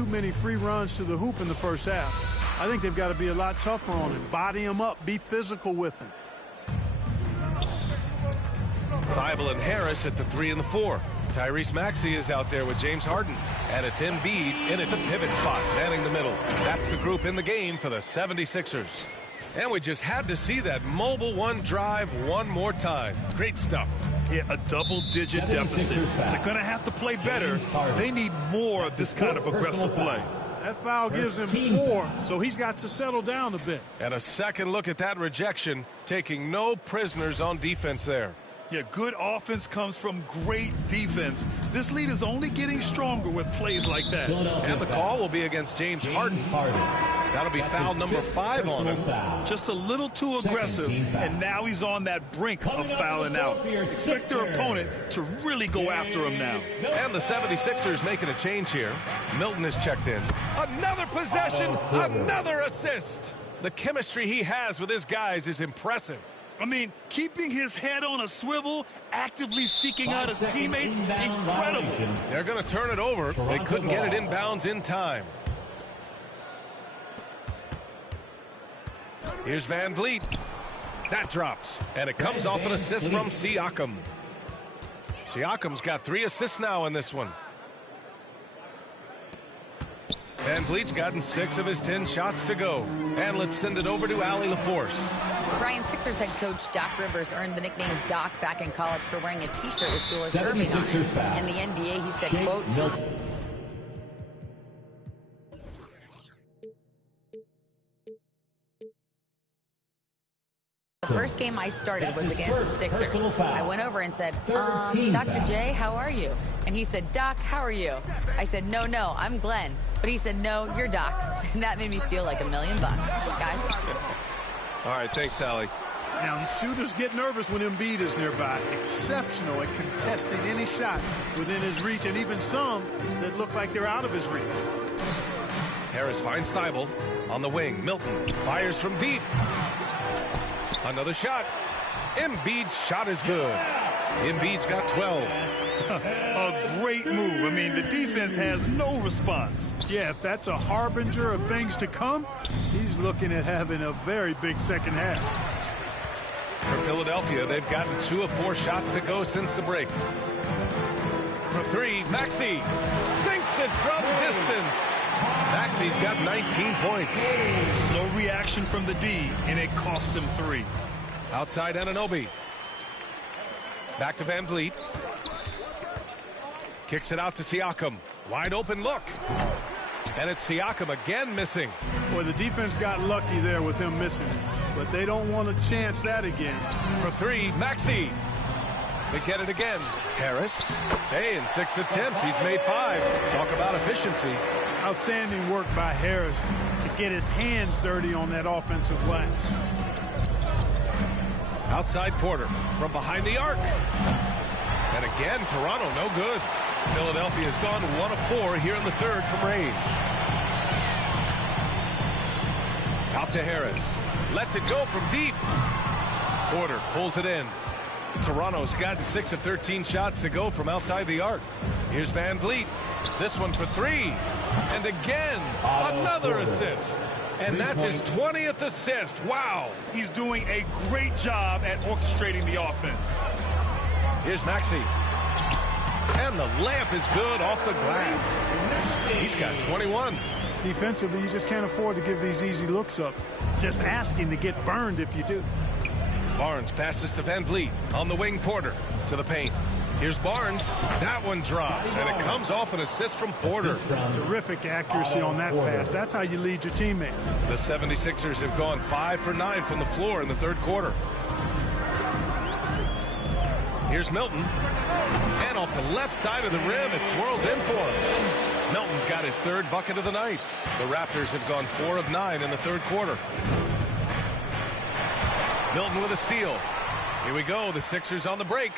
too many free runs to the hoop in the first half. I think they've got to be a lot tougher on him. Body him up. Be physical with him. Thibault and Harris at the 3 and the 4. Tyrese Maxey is out there with James Harden. And it's Embiid in at the pivot spot, manning the middle. That's the group in the game for the 76ers. And we just had to see that mobile one drive one more time. Great stuff. Yeah, a double-digit deficit. They're going to have to play better. They need more of this kind of aggressive play. That foul gives him 4, so he's got to settle down a bit. And a second look at that rejection, taking no prisoners on defense there. Yeah, good offense comes from great defense. This lead is only getting stronger with plays like that. And the call will be against James Harden. That'll be foul number 5 on him. Just a little too aggressive, and now he's on that brink of fouling out. Expect their opponent to really go after him now. And the 76ers making a change here. Milton is checked in. Another possession, another assist. The chemistry he has with his guys is impressive. I mean, keeping his head on a swivel, actively seeking out his teammates, incredible. They're going to turn it over. They couldn't get it inbounds in time. Here's Van Vliet. That drops, and it comes off an assist from Siakam. Siakam's got 3 assists now in this one. Van Vliet's gotten 6 of his 10 shots to go. And let's send it over to Allie LaForce. Brian, Sixers head coach Doc Rivers earned the nickname Doc back in college for wearing a T-shirt with Julius Erving on it. In the NBA, he said, quote, the first game I started was against the Sixers. I went over and said, Dr. J, how are you? And he said, Doc, how are you? I said, no, I'm Glenn. But he said, no, you're Doc. And that made me feel like $1 million, guys. All right, thanks, Sally. Now, shooters get nervous when Embiid is nearby. Exceptional at contesting any shot within his reach, and even some that look like they're out of his reach. Harris finds Thibault on the wing. Milton fires from deep. Another shot. Embiid's shot is good. Embiid's got 12. A great move. I mean, the defense has no response. Yeah, if that's a harbinger of things to come, he's looking at having a very big second half. For Philadelphia, they've gotten 2 of 4 shots to go since the break. For 3, Maxey sinks it from distance. Maxey's got 19 points. Slow reaction from the D, and it cost him 3. Outside Anunoby. Back to Van Vliet. Kicks it out to Siakam. Wide open look. And it's Siakam again missing. Boy, the defense got lucky there with him missing. But they don't want to chance that again. For 3, Maxey. They get it again. Harris. Hey, in 6 attempts, he's made 5. Talk about efficiency. Outstanding work by Harris to get his hands dirty on that offensive glass. Outside Porter from behind the arc. And again, Toronto no good. Philadelphia's gone 1 of 4 here in the 3rd from range. Out to Harris. Lets it go from deep. Porter pulls it in. Toronto's gotten 6 of 13 shots to go from outside the arc. Here's Van Vliet. This one for 3. And again, another assist. And that's his 20th assist. Wow. He's doing a great job at orchestrating the offense. Here's Maxey. And the layup is good off the glass. He's got 21. Defensively, you just can't afford to give these easy looks up. Just asking to get burned if you do. Barnes passes to Van Vliet. On the wing, Porter to the paint. Here's Barnes. That one drops, and it comes off an assist from Porter. Terrific accuracy on that pass. That's how you lead your teammate. The 76ers have gone 5 for 9 from the floor in the 3rd quarter. Here's Milton. And off the left side of the rim, it swirls in for him. Milton's got his 3rd bucket of the night. The Raptors have gone 4 of 9 in the 3rd quarter. Milton with a steal. Here we go. The Sixers on the break.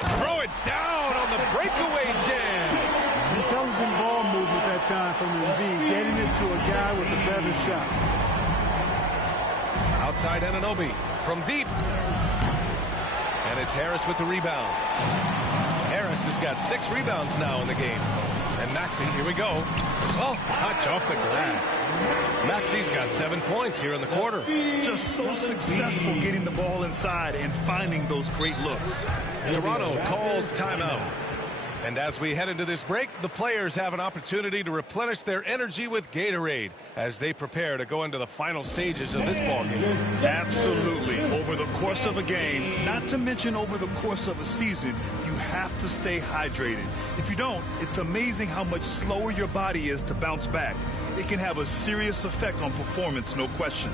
Throw it down on the breakaway jam. Intelligent ball movement that time from Embiid, getting it to a guy with a better shot. Outside Anunoby from deep. And it's Harris with the rebound. Harris has got 6 rebounds now in the game. And Maxey, here we go. Soft touch off the glass. Maxey's got 7 points here in the quarter. Just so successful getting the ball inside and finding those great looks. Toronto calls timeout. And as we head into this break, the players have an opportunity to replenish their energy with Gatorade as they prepare to go into the final stages of this ballgame. Absolutely. Over the course of a game, not to mention over the course of a season, you have to stay hydrated. If you don't, it's amazing how much slower your body is to bounce back. It can have a serious effect on performance, no question.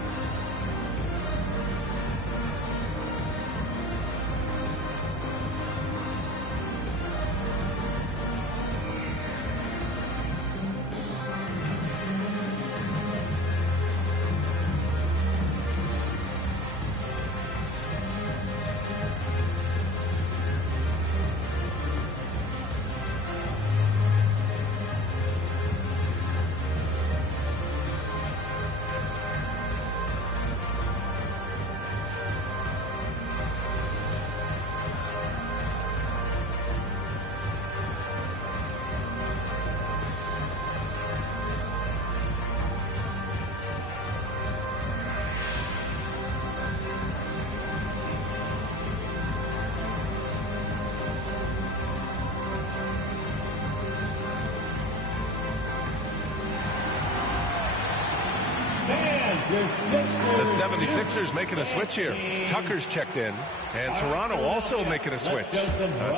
The 76ers making a switch here. Tucker's checked in, and Toronto also making a switch.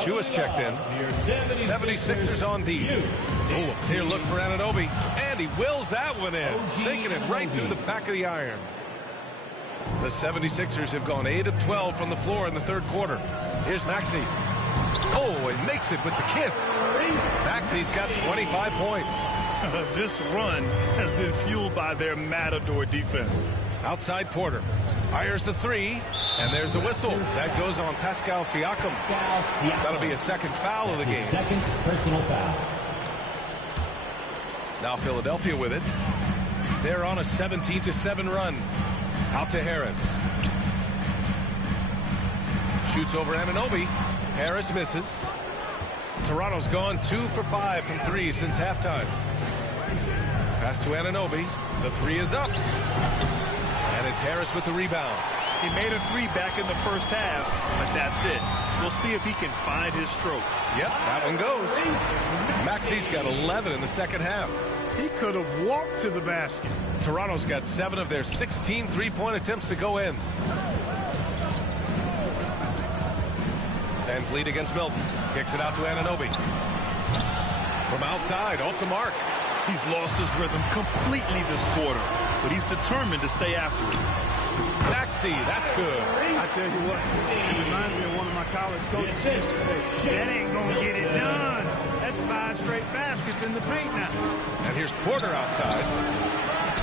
Chua's checked in. 76ers on D. Oh, a clear look for Anunoby, and he wills that one in, sinking it right through the back of the iron. The 76ers have gone 8 of 12 from the floor in the third quarter. Here's Maxey. Oh, he makes it with the kiss. Maxey's got 25 points. This run has been fueled by their matador defense. Outside Porter. Fires the three, and there's a whistle. That goes on Pascal Siakam. That'll be a second foul of the game. Second personal foul. Now Philadelphia with it. They're on a 17-7 run. Out to Harris. Shoots over Anunoby. Harris misses. Toronto's gone 2 for 5 from 3 since halftime. Pass to Anunoby. The three is up. And it's Harris with the rebound. He made a three back in the first half, but that's it. We'll see if he can find his stroke. Yep, that one goes. Maxey's got 11 in the second half. He could have walked to the basket. Toronto's got 7 of their 16 three-point attempts to go in. Van Vliet against Milton. Kicks it out to Anunoby. From outside, off the mark. He's lost his rhythm completely this quarter, but he's determined to stay after it. Maxey, that's good. I tell you what, it reminds me of one of my college coaches used to say, that ain't going to get it done. That's 5 straight baskets in the paint now. And here's Porter outside.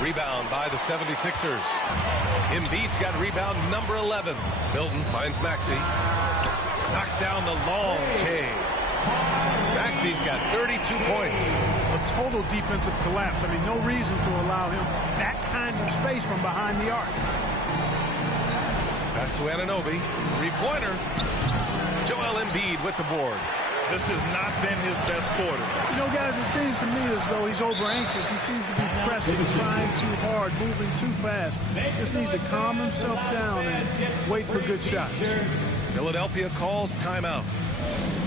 Rebound by the 76ers. Embiid's got rebound number 11. Milton finds Maxey. Knocks down the long K. Maxey's got 32 points. A total defensive collapse. I mean, no reason to allow him that kind of space from behind the arc. Pass to Anunoby. Three-pointer. Joel Embiid with the board. This has not been his best quarter. You know, guys, it seems to me as though he's over-anxious. He seems to be pressing, trying too hard, moving too fast. Just needs to calm himself down and wait for good shots. Philadelphia calls timeout.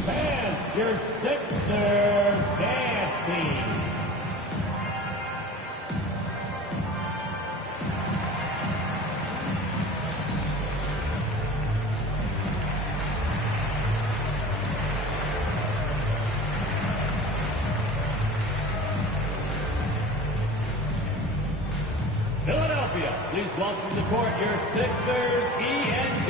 And your Sixers dance team. Philadelphia, please welcome to the court your Sixers ENT.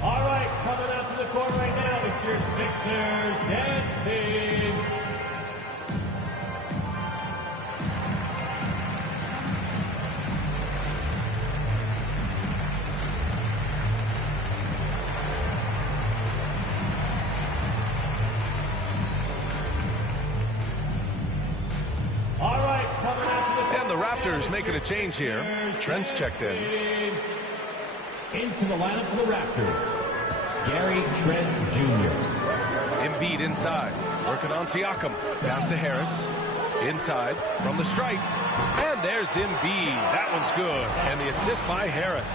All right, coming out to the court right now, it's your Sixers dance team. Raptors making a change here. Trent's checked in. Into the lineup for the Raptors, Gary Trent Jr. Embiid inside, working on Siakam. Pass to Harris. Inside from the stripe. And there's Embiid. That one's good. And the assist by Harris.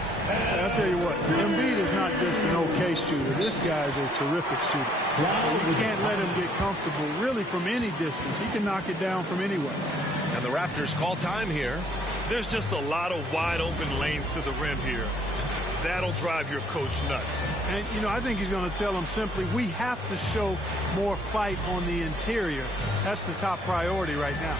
I'll tell you what, Embiid is not just an okay shooter. This guy's a terrific shooter. You can't let him get comfortable really from any distance. He can knock it down from anywhere. And the Raptors call time here. There's just a lot of wide open lanes to the rim here. That'll drive your coach nuts. And, you know, I think he's going to tell them simply, we have to show more fight on the interior. That's the top priority right now.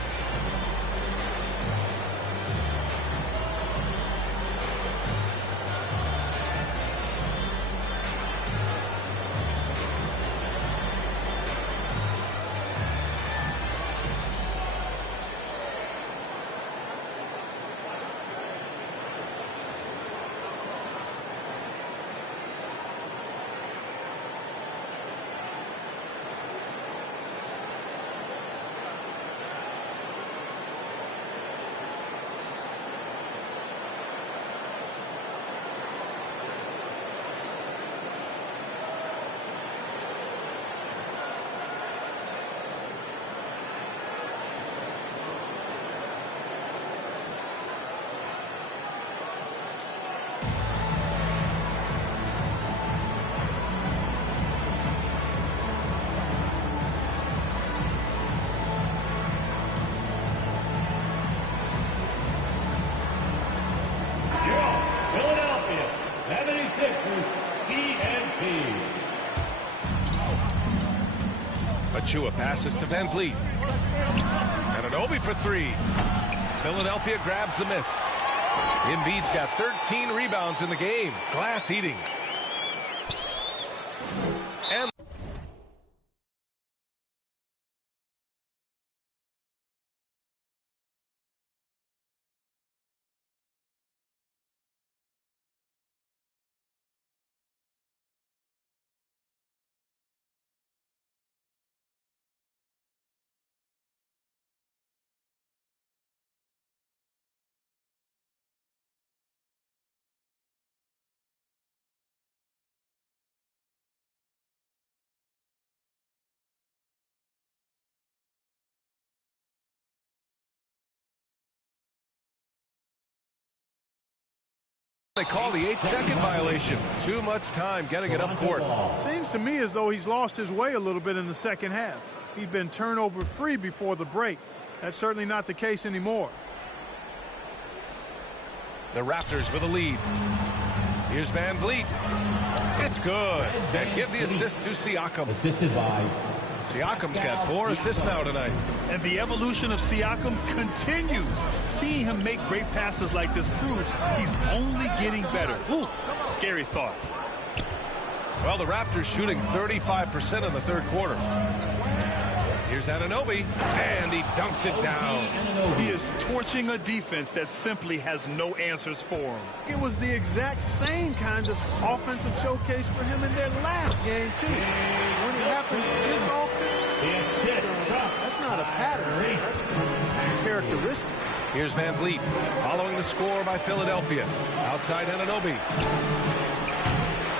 Achua passes to Van Vliet. And an Obi for three. Philadelphia grabs the miss. Embiid's got 13 rebounds in the game. Glass eating. And they call the 8-second violation. Too much time getting it up court. Seems to me as though he's lost his way a little bit in the second half. He'd been turnover free before the break. That's certainly not the case anymore. The Raptors with a lead. Here's Van Vliet. It's good. And give the assist to Siakam. Assisted by Siakam's got 4 assists now tonight. And the evolution of Siakam continues. Seeing him make great passes like this proves he's only getting better. Ooh, scary thought. Well, the Raptors shooting 35% in the third quarter. Here's Anunoby, and he dunks it down. He is torching a defense that simply has no answers for him. It was the exact same kind of offensive showcase for him in their last game, too. When it happens this often, that's not a pattern. That's characteristic. Here's Van Vliet, following the score by Philadelphia. Outside Anunoby.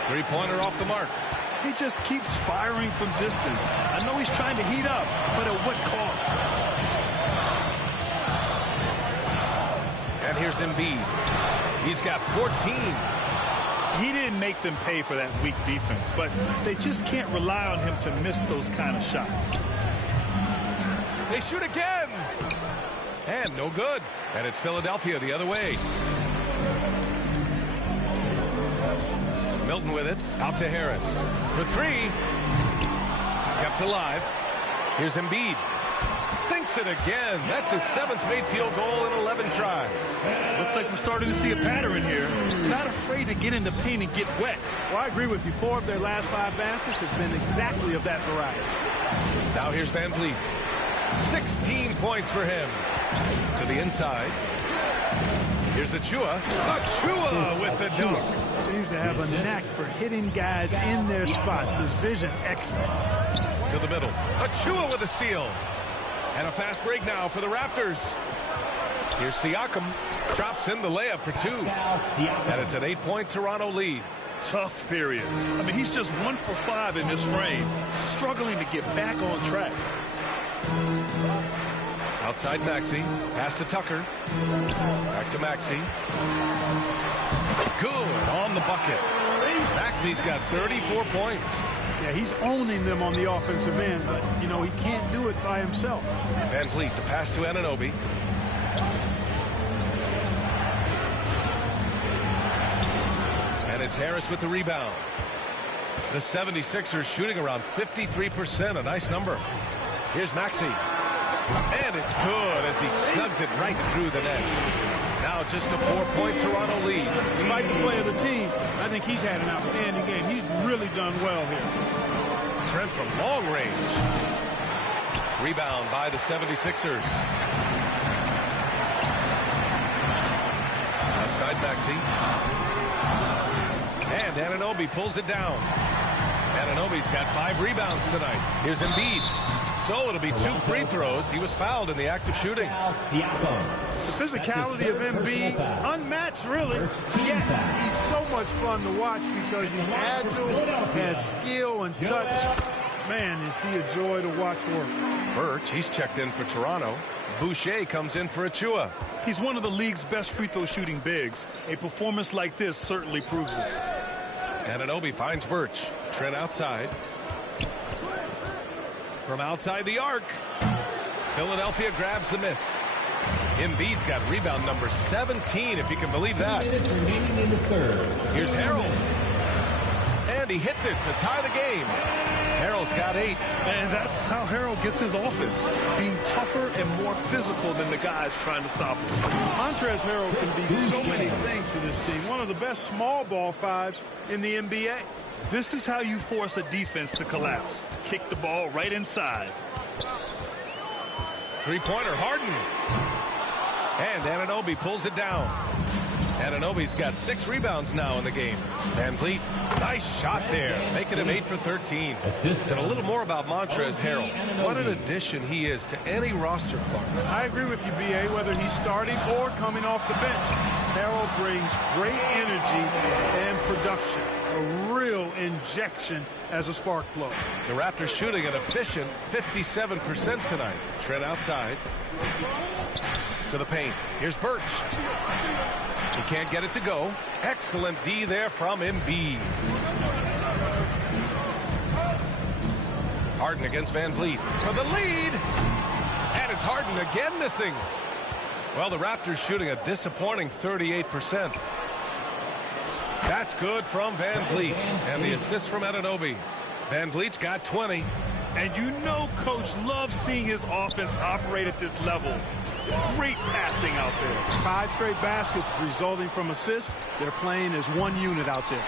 Three-pointer off the mark. He just keeps firing from distance. I know he's trying to heat up, but at what cost? And here's Embiid. He's got 14. He didn't make them pay for that weak defense, but they just can't rely on him to miss those kind of shots. They shoot again. And no good. And it's Philadelphia the other way. Milton with it. Out to Harris. For three. Kept alive. Here's Embiid. Sinks it again. That's his 7th made field goal in 11 tries. Looks like we're starting to see a pattern here. Not afraid to get in the paint and get wet. Well, I agree with you. 4 of their last 5 baskets have been exactly of that variety. Now here's Van Vliet. 16 points for him. To the inside. Here's Achua. Achua with the dunk. Seems to have a knack for hitting guys in their spots. His vision excellent. To the middle. Achua with a steal. And a fast break now for the Raptors. Here's Siakam. Drops in the layup for 2. And it's an 8-point Toronto lead. Tough period. I mean, he's just 1 for 5 in this frame. Struggling to get back on track. Outside Maxey. Pass to Tucker. Back to Maxey. Good on the bucket. Maxey's got 34 points. Yeah, he's owning them on the offensive end, but, you know, he can't do it by himself. Van Vliet, the pass to Anunoby. And it's Harris with the rebound. The 76ers shooting around 53%, a nice number. Here's Maxey. And it's good as he snugs it right through the net. Now just a 4-point Toronto lead. Despite the play of the team, I think he's had an outstanding game. He's really done well here. Trent from long range. Rebound by the 76ers. Outside Maxey. And Anunoby pulls it down. Anunoby's got 5 rebounds tonight. Here's Embiid. So it'll be 2 free throws. He was fouled in the act of shooting. The physicality of Embiid, unmatched really. Yet he's so much fun to watch because he's agile, has skill and touch. Man, is he a joy to watch work. Birch, he's checked in for Toronto. Boucher comes in for Achua. He's one of the league's best free throw shooting bigs. A performance like this certainly proves it. Anunoby finds Birch. Trent outside. From outside the arc. Philadelphia grabs the miss. Embiid's got rebound number 17, if you can believe that. Here's Harrell. And he hits it to tie the game. Harrell's got 8. And that's how Harrell gets his offense. Being tougher and more physical than the guys trying to stop him. Montrezl Harrell can be so many things for this team. One of the best small ball 5s in the NBA. This is how you force a defense to collapse. Kick the ball right inside. Three-pointer, Harden. And Anunoby pulls it down. Anunoby's got 6 rebounds now in the game. Van Vliet, nice shot there, making him 8 for 13. And a little more about Montrezl Harrell. What an addition he is to any roster, Clark. I agree with you, B.A., whether he's starting or coming off the bench. Harrell brings great energy and production. A real injection as a spark plug. The Raptors shooting an efficient 57% tonight. Trent outside. To the paint. Here's Birch. He can't get it to go. Excellent D there from Embiid. Harden against Van Vliet for the lead. And it's Harden again missing. Well, the Raptors shooting a disappointing 38%. That's good from Van Vliet. And the assist from Anunoby. Van Vliet's got 20. And you know Coach loves seeing his offense operate at this level. Great passing out there. 5 straight baskets resulting from assists. They're playing as one unit out there.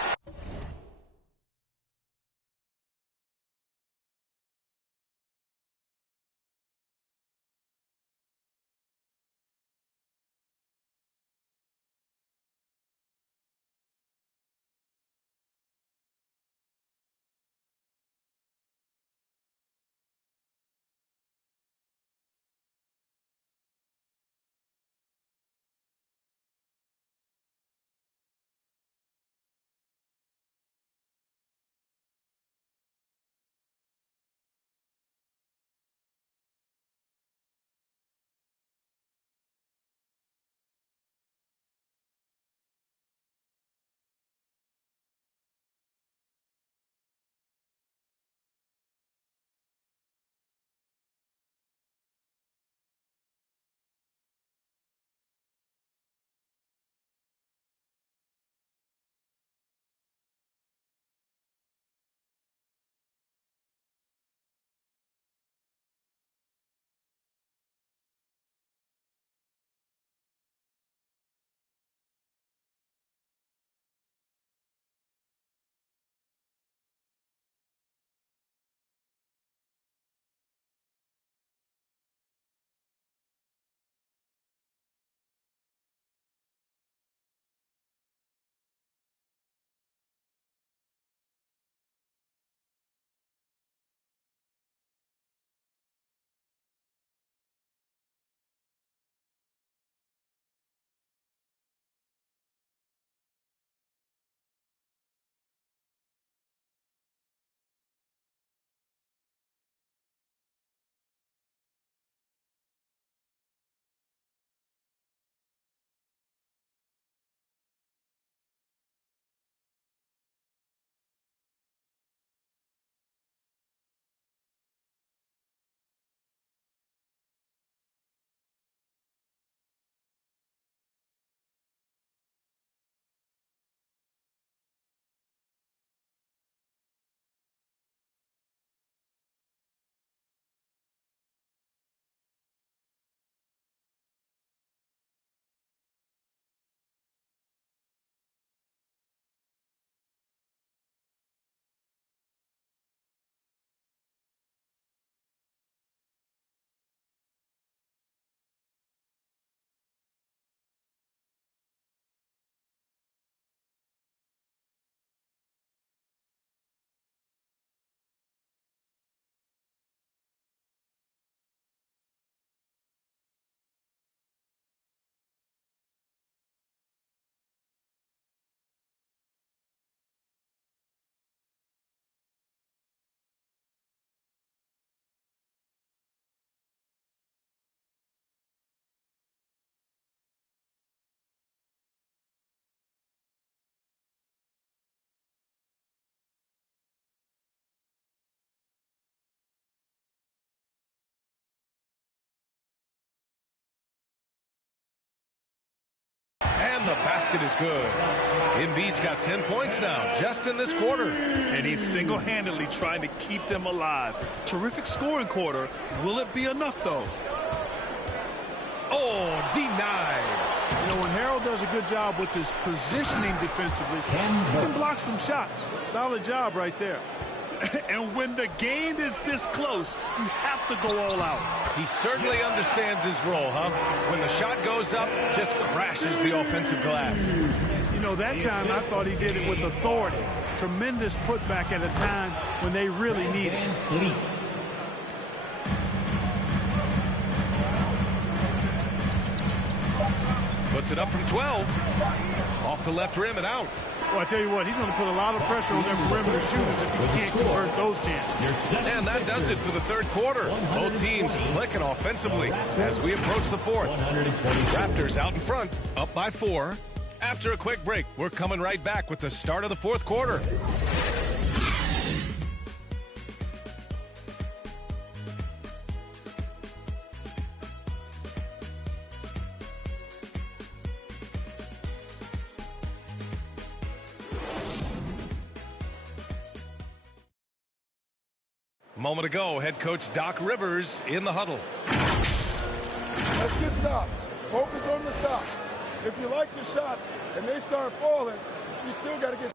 The basket is good. Embiid's got 10 points now, just in this quarter. And he's single-handedly trying to keep them alive. Terrific scoring quarter. Will it be enough, though? Oh, denied. You know, when Harold does a good job with his positioning defensively, he can block some shots. Solid job right there. And when the game is this close, you have to go all out. He certainly understands his role, huh? When the shot goes up, just crashes the offensive glass. You know, that time I thought he did it with authority. Tremendous putback at a time when they really need it. Puts it up from 12. Off the left rim and out. Well, I tell you what, he's going to put a lot of pressure on their perimeter shooters if he can't convert those chances. And that does it for the third quarter. Both teams clicking offensively as we approach the fourth. Raptors out in front, up by 4. After a quick break, we're coming right back with the start of the fourth quarter. A moment ago, head coach Doc Rivers in the huddle. Let's get stops. Focus on the stops. If you like your shots and they start falling, you still got to get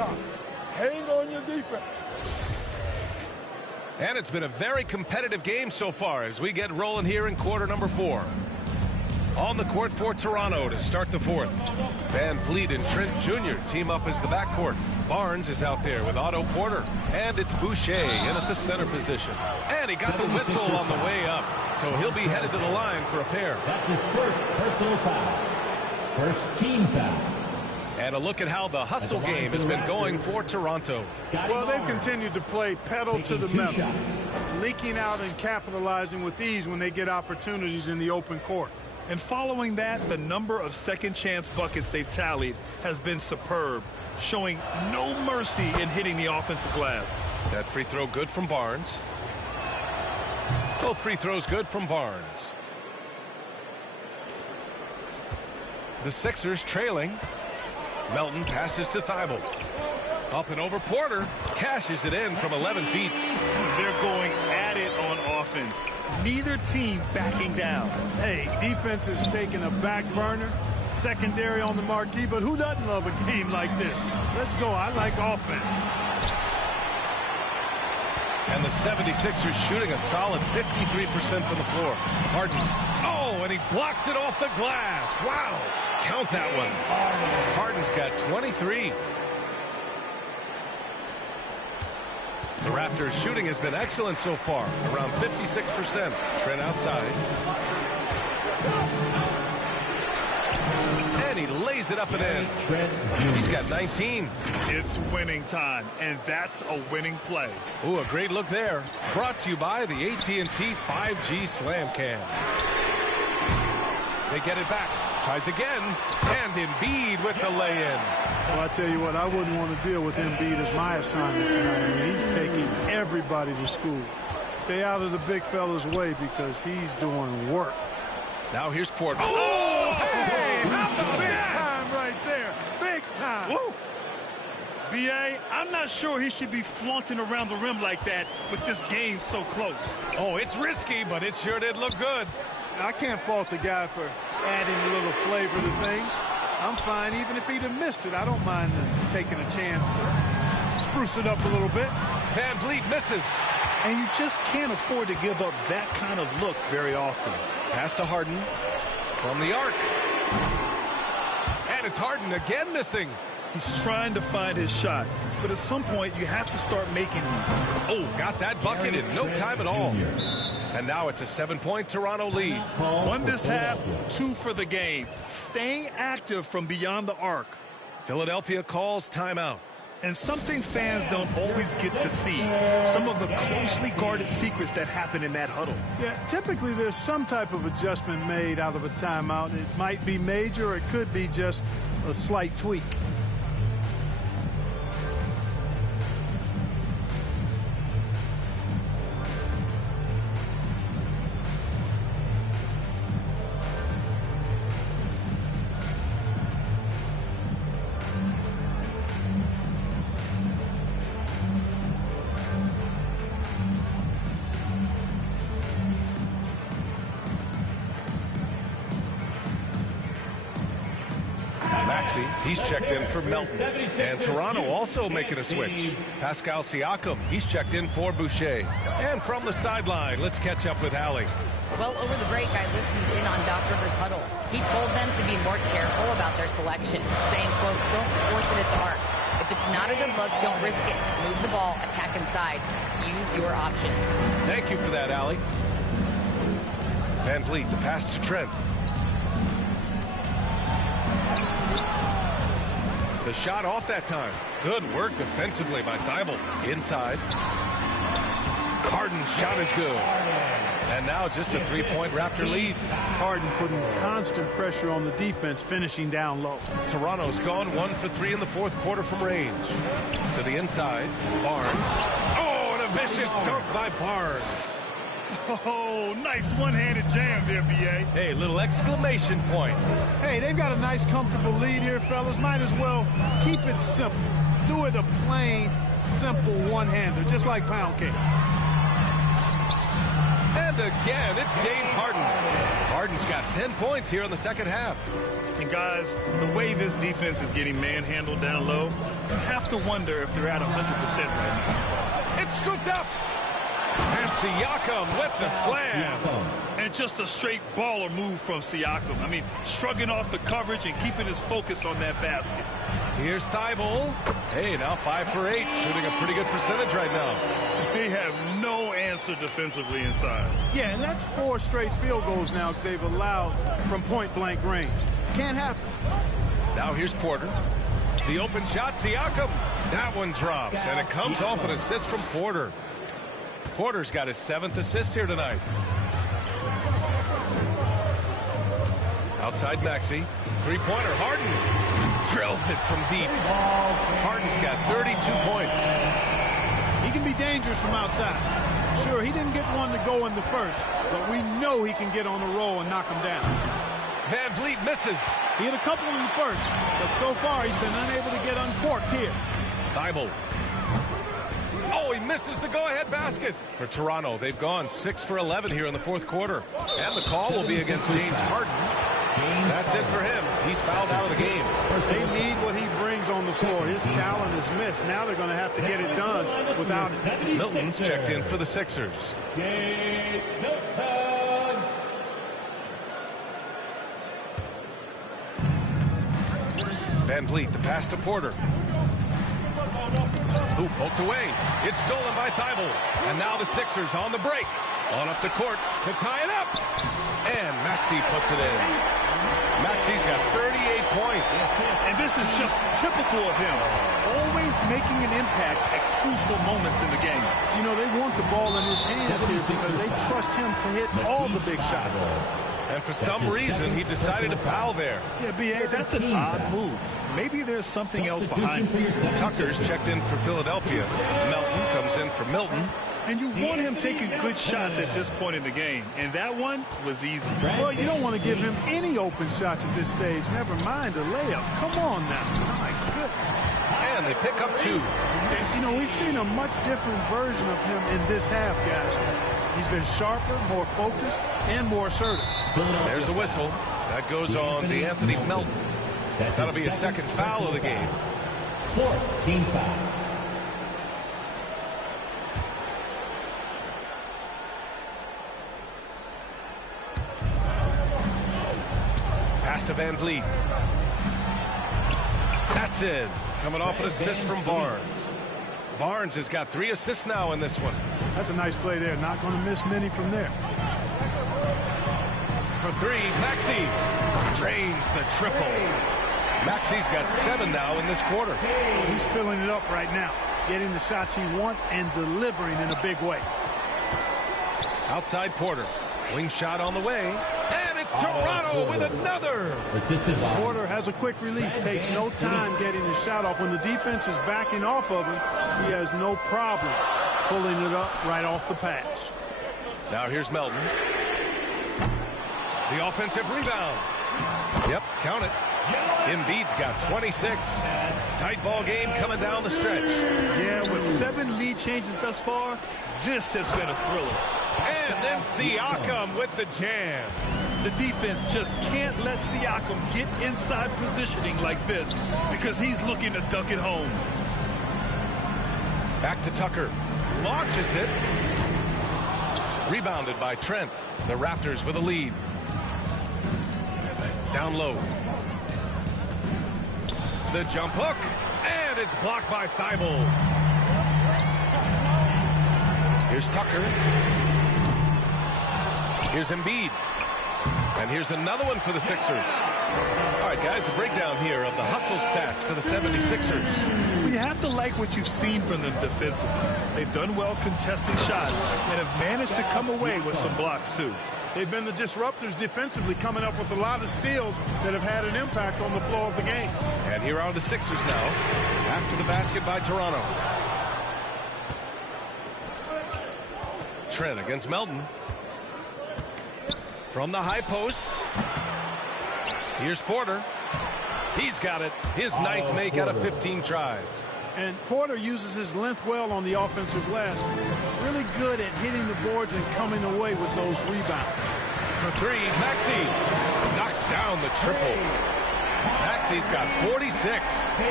shot. Hang on your defense. And it's been a very competitive game so far as we get rolling here in quarter number 4. On the court for Toronto to start the fourth. Van Vliet and Trent Jr. team up as the backcourt. Barnes is out there with Otto Porter. And it's Boucher in at the center position. And he got the whistle on the way up. So he'll be headed to the line for a pair. That's his first personal foul. First team foul. And a look at how the hustle game has been going for Toronto. Well, they've continued to play pedal to the metal. Leaking out and capitalizing with ease when they get opportunities in the open court. And following that, the number of second chance buckets they've tallied has been superb, showing no mercy in hitting the offensive glass. That free throw good from Barnes. Both free throws good from Barnes. The Sixers trailing. Melton passes to Thibault. Up and over Porter. Cashes it in from 11 feet. They're going at it on offense. Neither team backing down. Hey, defense is taking a back burner. Secondary on the marquee, but who doesn't love a game like this? Let's go. I like offense. And the 76ers shooting a solid 53% from the floor. Harden. Oh, and he blocks it off the glass. Wow. Count that one. Harden's got 23. The Raptors shooting has been excellent so far, around 56%. Trent outside. And he lays it up and in. He's got 19. It's winning time, and that's a winning play. Ooh, a great look there. Brought to you by the AT&T 5G Slam Cam. They get it back. Tries again. And Embiid with the lay-in. Well, I tell you what, I wouldn't want to deal with Embiid as my assignment tonight. I mean, he's taking everybody to school. Stay out of the big fella's way because he's doing work. Now here's Porter. Oh, hey, how about big time right there. Big time. Woo. B.A., I'm not sure he should be flaunting around the rim like that with this game so close. Oh, it's risky, but it sure did look good. I can't fault the guy for adding a little flavor to things. I'm fine even if he'd have missed it. I don't mind taking a chance to spruce it up a little bit. Van Vliet misses. And you just can't afford to give up that kind of look very often. Pass to Harden from the arc. And it's Harden again missing. He's trying to find his shot, but at some point you have to start making these. Oh, got that bucket in no time at all. And now it's a 7-point Toronto lead. Won this half, 2 for the game. Staying active from beyond the arc. Philadelphia calls timeout. And something fans don't always get to see, some of the closely guarded secrets that happen in that huddle. Yeah, typically there's some type of adjustment made out of a timeout. It might be major or it could be just a slight tweak. He's checked in for Melton. And Toronto also making a switch. Pascal Siakam, he's checked in for Boucher. And from the sideline, let's catch up with Allie. Well, over the break, I listened in on Doc Rivers' huddle. He told them to be more careful about their selection, saying, quote, don't force it at the arc. If it's not a good look, don't risk it. Move the ball, attack inside. Use your options. Thank you for that, Allie. Van Vliet, the pass to Trent. The shot off that time. Good work defensively by Thibault. Inside. Harden's shot is good. And now just a 3-point Raptor lead. Harden putting constant pressure on the defense, finishing down low. Toronto's gone 1 for 3 in the fourth quarter from range. To the inside. Barnes. Oh, and a vicious dunk by Barnes. Oh, nice one-handed jam there, B.A. Hey, little exclamation point. Hey, they've got a nice, comfortable lead here, fellas. Might as well keep it simple. Do it a plain, simple one-hander, just like pound cake. And again. It's James Harden. Harden's got 10 points here in the second half. And guys, the way this defense is getting manhandled down low, you have to wonder if they're at 100% right now. It's scooped up. And Siakam with the slam. And just a straight baller move from Siakam. I mean, shrugging off the coverage and keeping his focus on that basket. Here's Thibault. Hey, now 5 for 8, shooting a pretty good percentage right now. They have no answer defensively inside. Yeah, and that's 4 straight field goals now they've allowed from point-blank range. Can't happen. Now here's Porter. The open shot, Siakam. That one drops, and it comes off an assist from Porter. Porter's got his 7th assist here tonight. Outside Maxey. Three-pointer, Harden. Drills it from deep. Harden's got 32 points. He can be dangerous from outside. Sure, he didn't get one to go in the first, but we know he can get on the roll and knock him down. Van Vliet misses. He had a couple in the first, but so far he's been unable to get uncorked here. Thibault. Oh, he misses the go-ahead basket. For Toronto, they've gone 6 for 11 here in the fourth quarter. And the call will be against James Harden. That's it for him. He's fouled out of the game. They need what he brings on the floor. His talent is missed. Now they're going to have to get it done without it. Milton's checked in for the Sixers. Van Vliet, the pass to Porter. Who poked away. It's stolen by Thibault. And now the Sixers on the break. On up the court to tie it up. And Maxey puts it in. Maxey's got 38 points. And this is just typical of him. Always making an impact at crucial moments in the game. You know, they want the ball in his hands here because they trust him to hit all the big shots. And for some reason, he decided to foul there. Yeah, B.A., that's an odd move. Maybe there's something else behind it. Tucker's checked in for Philadelphia. Melton comes in for Milton. And you want him taking good shots at this point in the game. And that one was easy. Well, you don't want to give him any open shots at this stage. Never mind a layup. Come on now. My goodness. And they pick up 2. You know, we've seen a much different version of him in this half, guys. He's been sharper, more focused, and more assertive. There's a whistle. That goes on DeAnthony Melton. That'll be his second foul of the game. 4th team foul. Pass to Van Vliet. That's in. Coming off an assist from Barnes. Barnes has got 3 assists now in this one. That's a nice play there. Not going to miss many from there. For 3, Maxey drains the triple. Maxey's got 7 now in this quarter. He's filling it up right now, getting the shots he wants and delivering in a big way. Outside Porter. Wing shot on the way. And it's Toronto with another. Porter has a quick release, takes no time getting his shot off. When the defense is backing off of him, he has no problem pulling it up right off the pass. Now here's Melton. The offensive rebound. Yep, count it. Embiid's got 26. Tight ball game coming down the stretch. Yeah, with 7 lead changes thus far, this has been a thriller. And then Siakam with the jam. The defense just can't let Siakam get inside positioning like this because he's looking to duck it home. Back to Tucker. Launches it. Rebounded by Trent. The Raptors with a lead. Down low. The jump hook. And it's blocked by Thibault. Here's Tucker. Here's Embiid. And here's another one for the Sixers. All right, guys, a breakdown here of the hustle stats for the 76ers. Well, you have to like what you've seen from them defensively. They've done well contesting shots and have managed to come away with some blocks, too. They've been the disruptors defensively, coming up with a lot of steals that have had an impact on the flow of the game. And here are the Sixers now, after the basket by Toronto. Trent against Melton. From the high post. Here's Porter. He's got it. His 9th make out of 15 tries. And Porter uses his length well on the offensive glass. Really good at hitting the boards and coming away with those rebounds. For three, Maxey knocks down the triple. Maxey's got 46.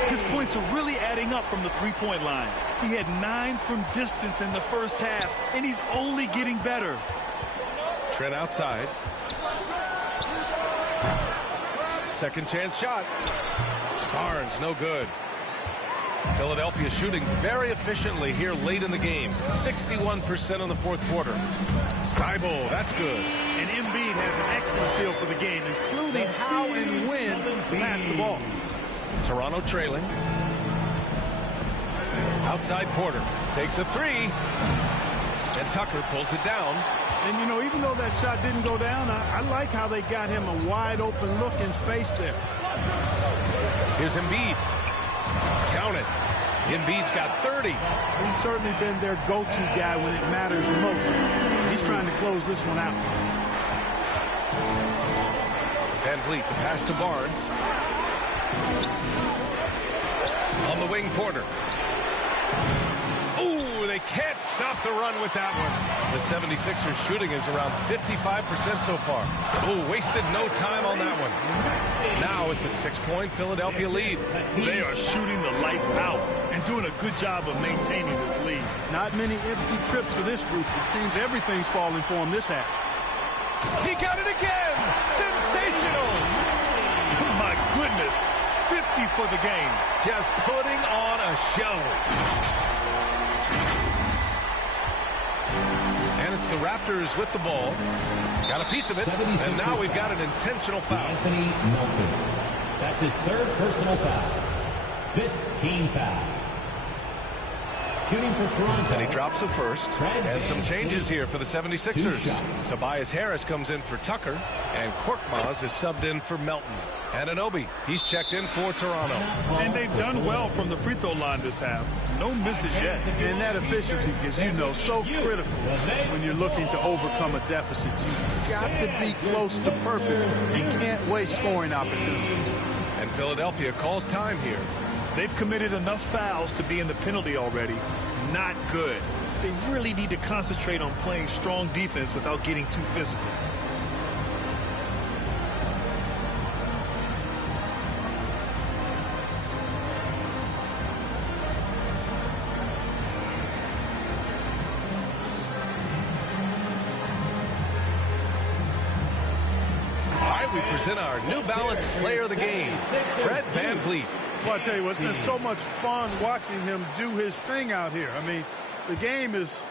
His points are really adding up from the three-point line. He had 9 from distance in the first half, and he's only getting better. Trent outside. Second chance shot. Barnes, no good. Philadelphia shooting very efficiently here late in the game. 61% in the fourth quarter. Thibault, that's good. And Embiid has an excellent feel for the game, including how and when to pass the ball. Toronto trailing. Outside Porter takes a three. And Tucker pulls it down. And, you know, even though that shot didn't go down, I like how they got him a wide open look in space there. Here's Embiid. Count it. Embiid's got 30. He's certainly been their go-to guy when it matters most. He's trying to close this one out. Van Vliet, the pass to Barnes. On the wing, Porter. Ooh, they can't stop the run with that one. The 76ers shooting is around 55% so far. Ooh, wasted no time on that one. Now it's a 6-point Philadelphia lead. They are shooting the lights out and doing a good job of maintaining this lead. Not many empty trips for this group. It seems everything's falling for him this half. He got it again! Sensational! My goodness, 50 for the game. Just putting on a show. And it's the Raptors with the ball. Got a piece of it, and now we've got an intentional foul. Anthony Melton. That's his third personal foul. 15 foul. Shooting for Toronto. And he drops it first. And some changes here for the 76ers. Tobias Harris comes in for Tucker, and Korkmaz is subbed in for Melton. Anunoby, he's checked in for Toronto. And they've done well from the free throw line this half. No misses yet. And that efficiency is, you know, so critical when you're looking to overcome a deficit. You've got to be close to perfect and can't waste scoring opportunities. And Philadelphia calls time here. They've committed enough fouls to be in the penalty already. Not good. They really need to concentrate on playing strong defense without getting too physical. We present our New Balance player of the game, Fred Van Vliet. Well, I tell you what, it's been so much fun watching him do his thing out here. I mean, the game is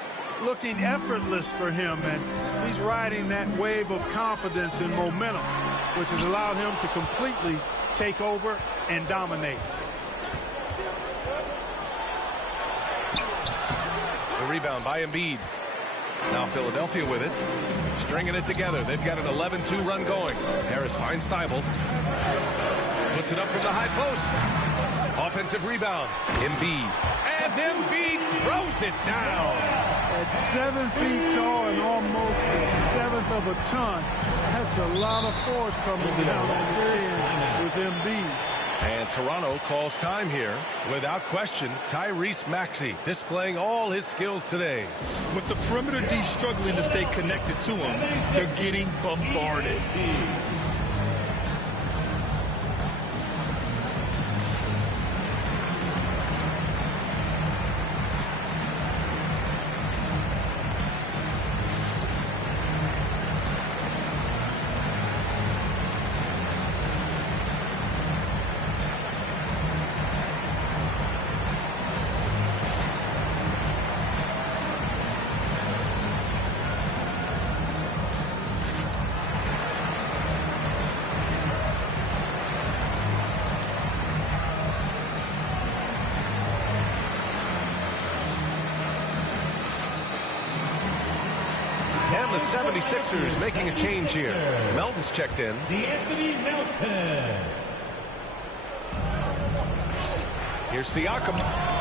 looking effortless for him, and he's riding that wave of confidence and momentum, which has allowed him to completely take over and dominate. The rebound by Embiid. Now Philadelphia with it. Stringing it together. They've got an 11-2 run going. Harris finds Thibault. Puts it up from the high post. Offensive rebound. Embiid. And Embiid throws it down. At 7 feet tall and almost a seventh of a ton, that's a lot of force coming down on the 10 with Embiid. And Toronto calls time here. Without question, Tyrese Maxey displaying all his skills today. With the perimeter D struggling to stay connected to him, they're getting bombarded. And the 76ers making a change here. Melton's checked in. Anthony Melton. Here's Siakam.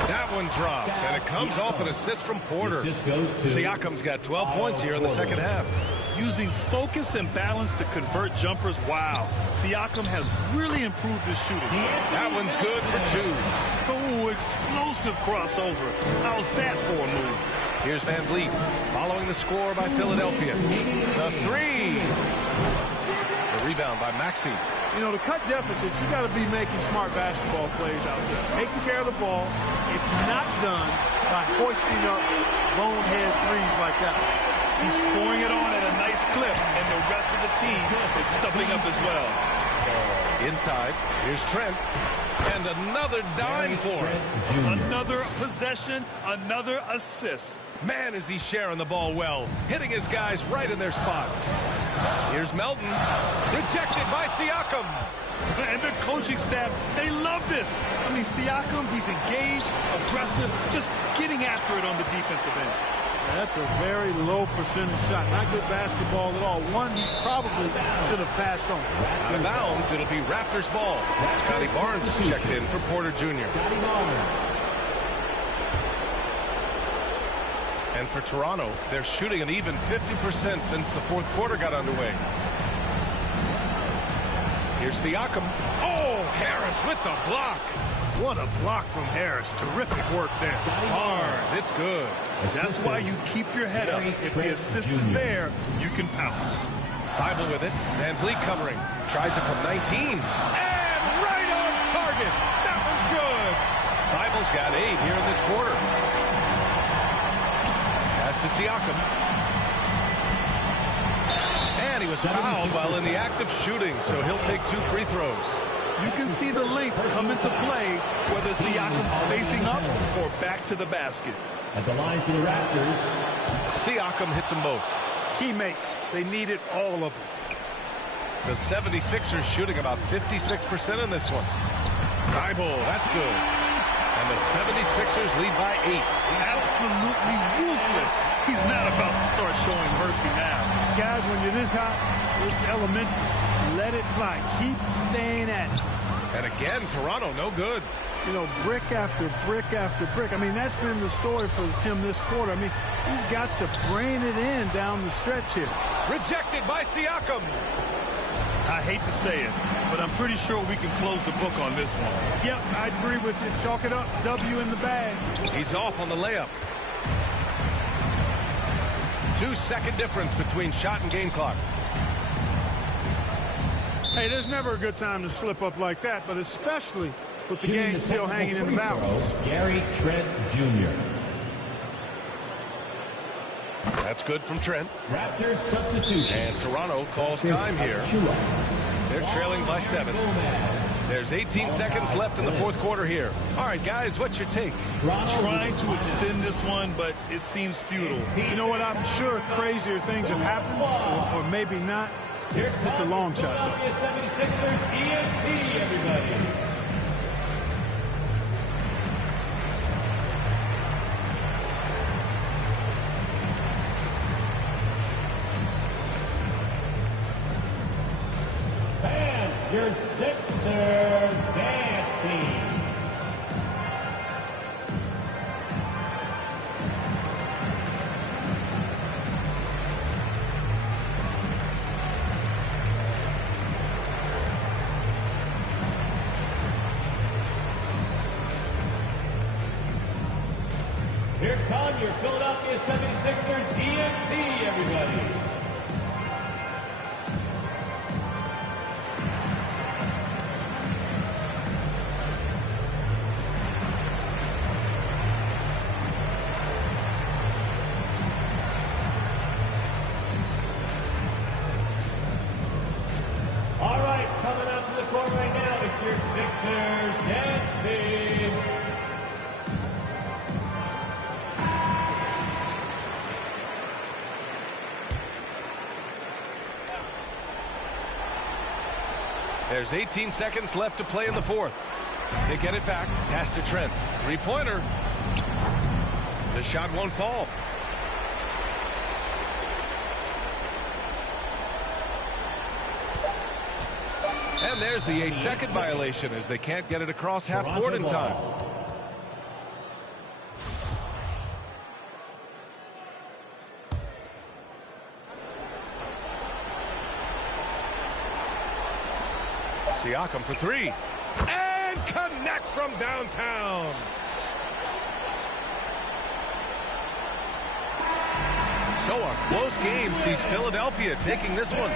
That one drops, and it comes off an assist from Porter. Siakam's got 12 points here in the second half. Using focus and balance to convert jumpers, wow. Siakam has really improved his shooting. That one's good for 2. Oh, explosive crossover. How's that for a move? Here's Van Vliet following the score by Philadelphia. The 3. The rebound by Maxey. You know, to cut deficits, you got to be making smart basketball plays out there. Taking care of the ball. It's not done by hoisting up bonehead threes like that. He's pouring it on at a nice clip, and the rest of the team is stepping up as well. Inside, here's Trent. And another dime for him. Another possession, another assist. Man, is he sharing the ball well, hitting his guys right in their spots. Here's Melton, rejected by Siakam. And the coaching staff, they love this. I mean, Siakam, he's engaged, aggressive, just getting after it on the defensive end. That's a very low percentage shot. Not good basketball at all. One he probably should have passed on. Out of bounds, it'll be Raptors ball. Scotty Barnes checked in for Porter Jr. And for Toronto, they're shooting an even 50% since the fourth quarter got underway. Here's Siakam. Oh, Harris with the block. What a block from Harris. Terrific work there. Barnes, it's good. That's why you keep your head up. If the assist is there, you can pounce. Bible with it. Van Vliet covering. Tries it from 19. And right on target. That one's good. Bible's got 8 here in this quarter. Pass to Siakam. And he was fouled while in the act of shooting, so he'll take 2 free throws. You can see the length come into play, whether Siakam's facing up or back to the basket. At the line for the Raptors, Siakam hits them both. Teammates, they needed all of them. The 76ers shooting about 56% in this one. Bible, that's good. And the 76ers lead by 8. Absolutely ruthless. He's not about to start showing mercy now. Guys, when you're this hot, it's elementary. Let it fly. Keep staying at it. And again, Toronto, no good. You know, brick after brick after brick. I mean, that's been the story for him this quarter. I mean, he's got to brain it in down the stretch here. Rejected by Siakam. I hate to say it, but I'm pretty sure we can close the book on this one. Yep, I agree with you. Chalk it up. W in the bag. He's off on the layup. 2-second difference between shot and game clock. Hey, there's never a good time to slip up like that, but especially with the game still hanging in the balance. Gary Trent Jr. That's good from Trent. Raptors substitution. And Toronto calls time here. They're trailing by 7. There's 18 seconds left in the fourth quarter here. All right, guys, what's your take? Trying to extend this one, but it seems futile. You know what? I'm sure crazier things have happened, or maybe not. It's a long shot, though. 76ers ENT, everybody. And your Sixers dance team. Here come your Philadelphia 76ers ENT, everybody. All right, coming out to the court right now, it's your Sixers dance team. There's 18 seconds left to play in the fourth. They get it back. Pass to Trent. Three-pointer. The shot won't fall. And there's the 8-second violation as they can't get it across half court in time. Siakam for three. And connects from downtown. So a close game sees Philadelphia taking this one.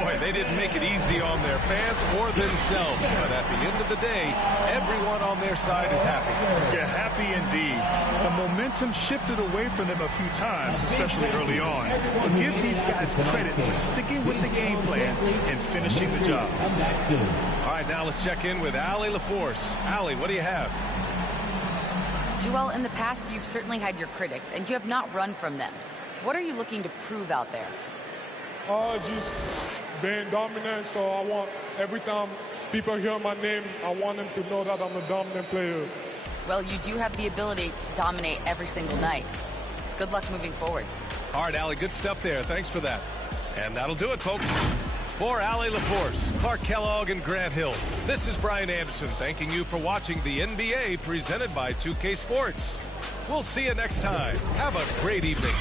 Boy, they didn't make it easy on their fans or themselves. But at the end of the day, everyone on their side is happy. Yeah, happy indeed. The momentum shifted away from them a few times, especially early on. But give these guys credit for sticking with the game plan and finishing the job. All right, now let's check in with Allie LaForce. Allie, what do you have? Joel, in the past, you've certainly had your critics, and you have not run from them. What are you looking to prove out there? Just being dominant, so I want every time people hear my name, I want them to know that I'm a dominant player. Well, you do have the ability to dominate every single night. Good luck moving forward. All right, Allie, good stuff there. Thanks for that. And that'll do it, folks. For Allie LaForce, Clark Kellogg, and Grant Hill, this is Brian Anderson thanking you for watching the NBA presented by 2K Sports. We'll see you next time. Have a great evening.